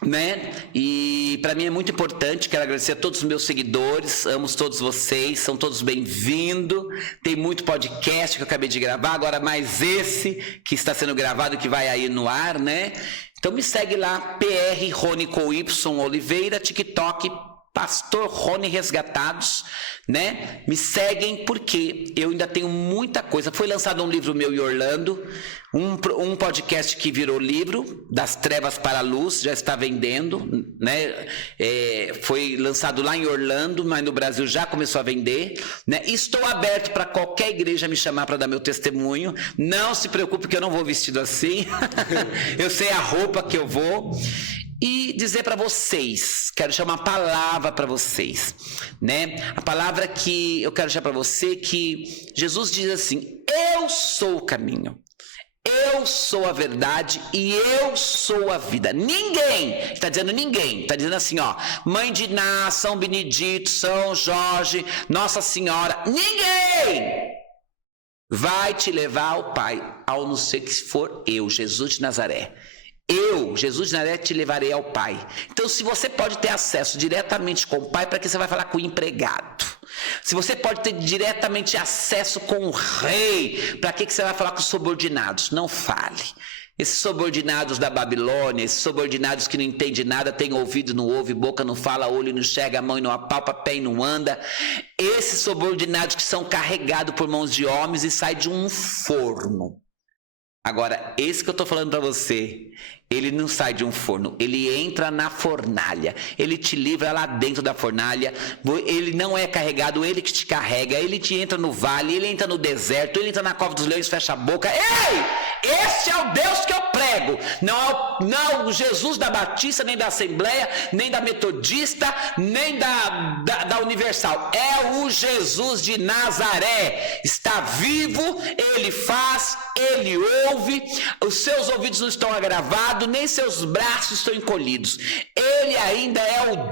Né? E para mim é muito importante. Quero agradecer a todos os meus seguidores, amo todos vocês, são todos bem-vindos. Tem muito podcast que eu acabei de gravar, agora mais esse que está sendo gravado, que vai aí no ar, né? Então me segue lá, PR Rony com Y Oliveira, TikTok Pastor Rony Resgatados, né? Me seguem porque eu ainda tenho muita coisa. Foi lançado um livro meu em Orlando, um podcast que virou livro, Das Trevas para a Luz, já está vendendo, né? Foi lançado lá em Orlando, mas no Brasil já começou a vender, né? Estou aberto para qualquer igreja me chamar para dar meu testemunho. Não se preocupe que eu não vou vestido assim. Eu sei a roupa que eu vou. E dizer para vocês, quero deixar uma palavra para vocês, né? A palavra que eu quero deixar para você, que Jesus diz assim: eu sou o caminho, eu sou a verdade e eu sou a vida. Ninguém, está dizendo ninguém, está dizendo assim, ó, Mãe de Iná, São Benedito, São Jorge, Nossa Senhora, ninguém vai te levar ao Pai, ao não ser que for eu, Jesus de Nazaré. Eu, Jesus de Nazaré, te levarei ao Pai. Então, se você pode ter acesso diretamente com o Pai, para que você vai falar com o empregado? Se você pode ter diretamente acesso com o rei, para que você vai falar com os subordinados? Não fale. Esses subordinados da Babilônia, esses subordinados que não entendem nada, tem ouvido, não ouve, boca não fala, olho não enxerga, mão não apalpa, pé não anda. Esses subordinados que são carregados por mãos de homens e saem de um forno. Agora, esse que eu estou falando para você, ele não sai de um forno, ele entra na fornalha, ele te livra lá dentro da fornalha, ele não é carregado, ele que te carrega, ele te entra no vale, ele entra no deserto, ele entra na cova dos leões, fecha a boca. Ei, esse é o Deus que eu prego, não o Jesus da Batista, nem da Assembleia, nem da Metodista, nem da Universal, é o Jesus de Nazaré, está vivo, ele faz, ele ouve, os seus ouvidos não estão agravados, nem seus braços estão encolhidos. Ele ainda é o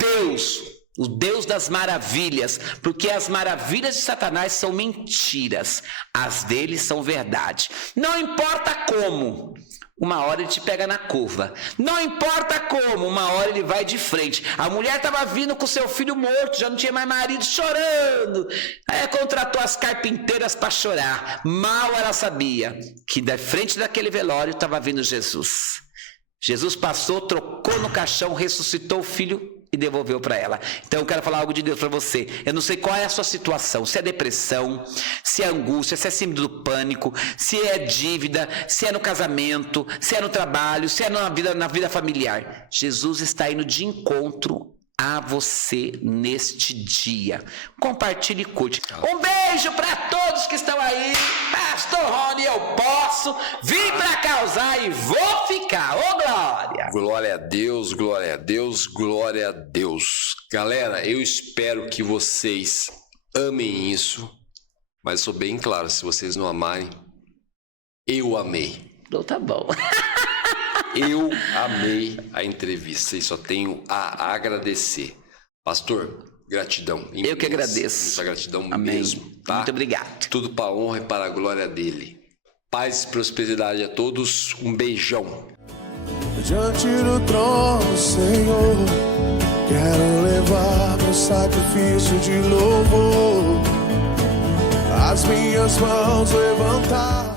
Deus das maravilhas, porque as maravilhas de Satanás são mentiras, as dele são verdade. Não importa como, uma hora ele te pega na curva. Não importa como, uma hora ele vai de frente. A mulher estava vindo com seu filho morto, já não tinha mais marido, chorando. Aí contratou as carpinteiras para chorar. Mal ela sabia que da frente daquele velório estava vindo Jesus. Jesus passou, trocou no caixão, ressuscitou o filho e devolveu para ela. Então eu quero falar algo de Deus para você. Eu não sei qual é a sua situação, se é depressão, se é angústia, se é síndrome do pânico, se é dívida, se é no casamento, se é no trabalho, se é na vida familiar. Jesus está indo de encontro a você neste dia. Compartilhe e curte. Um beijo para todos que estão aí. Pastor Rony, eu posso vir para causar e vou ficar. Ô glória! Glória a Deus, glória a Deus, glória a Deus. Galera, eu espero que vocês amem isso, mas sou bem claro, se vocês não amarem, eu amei. Então tá bom. Eu amei a entrevista e só tenho a agradecer. Pastor, gratidão. Eu que agradeço. Muita gratidão. Amém. Mesmo, tá? Muito obrigado. Tudo para a honra e para a glória dele. Paz e prosperidade a todos. Um beijão. Diante do trono, Senhor, quero levar meu sacrifício de louvor, as minhas mãos levantar.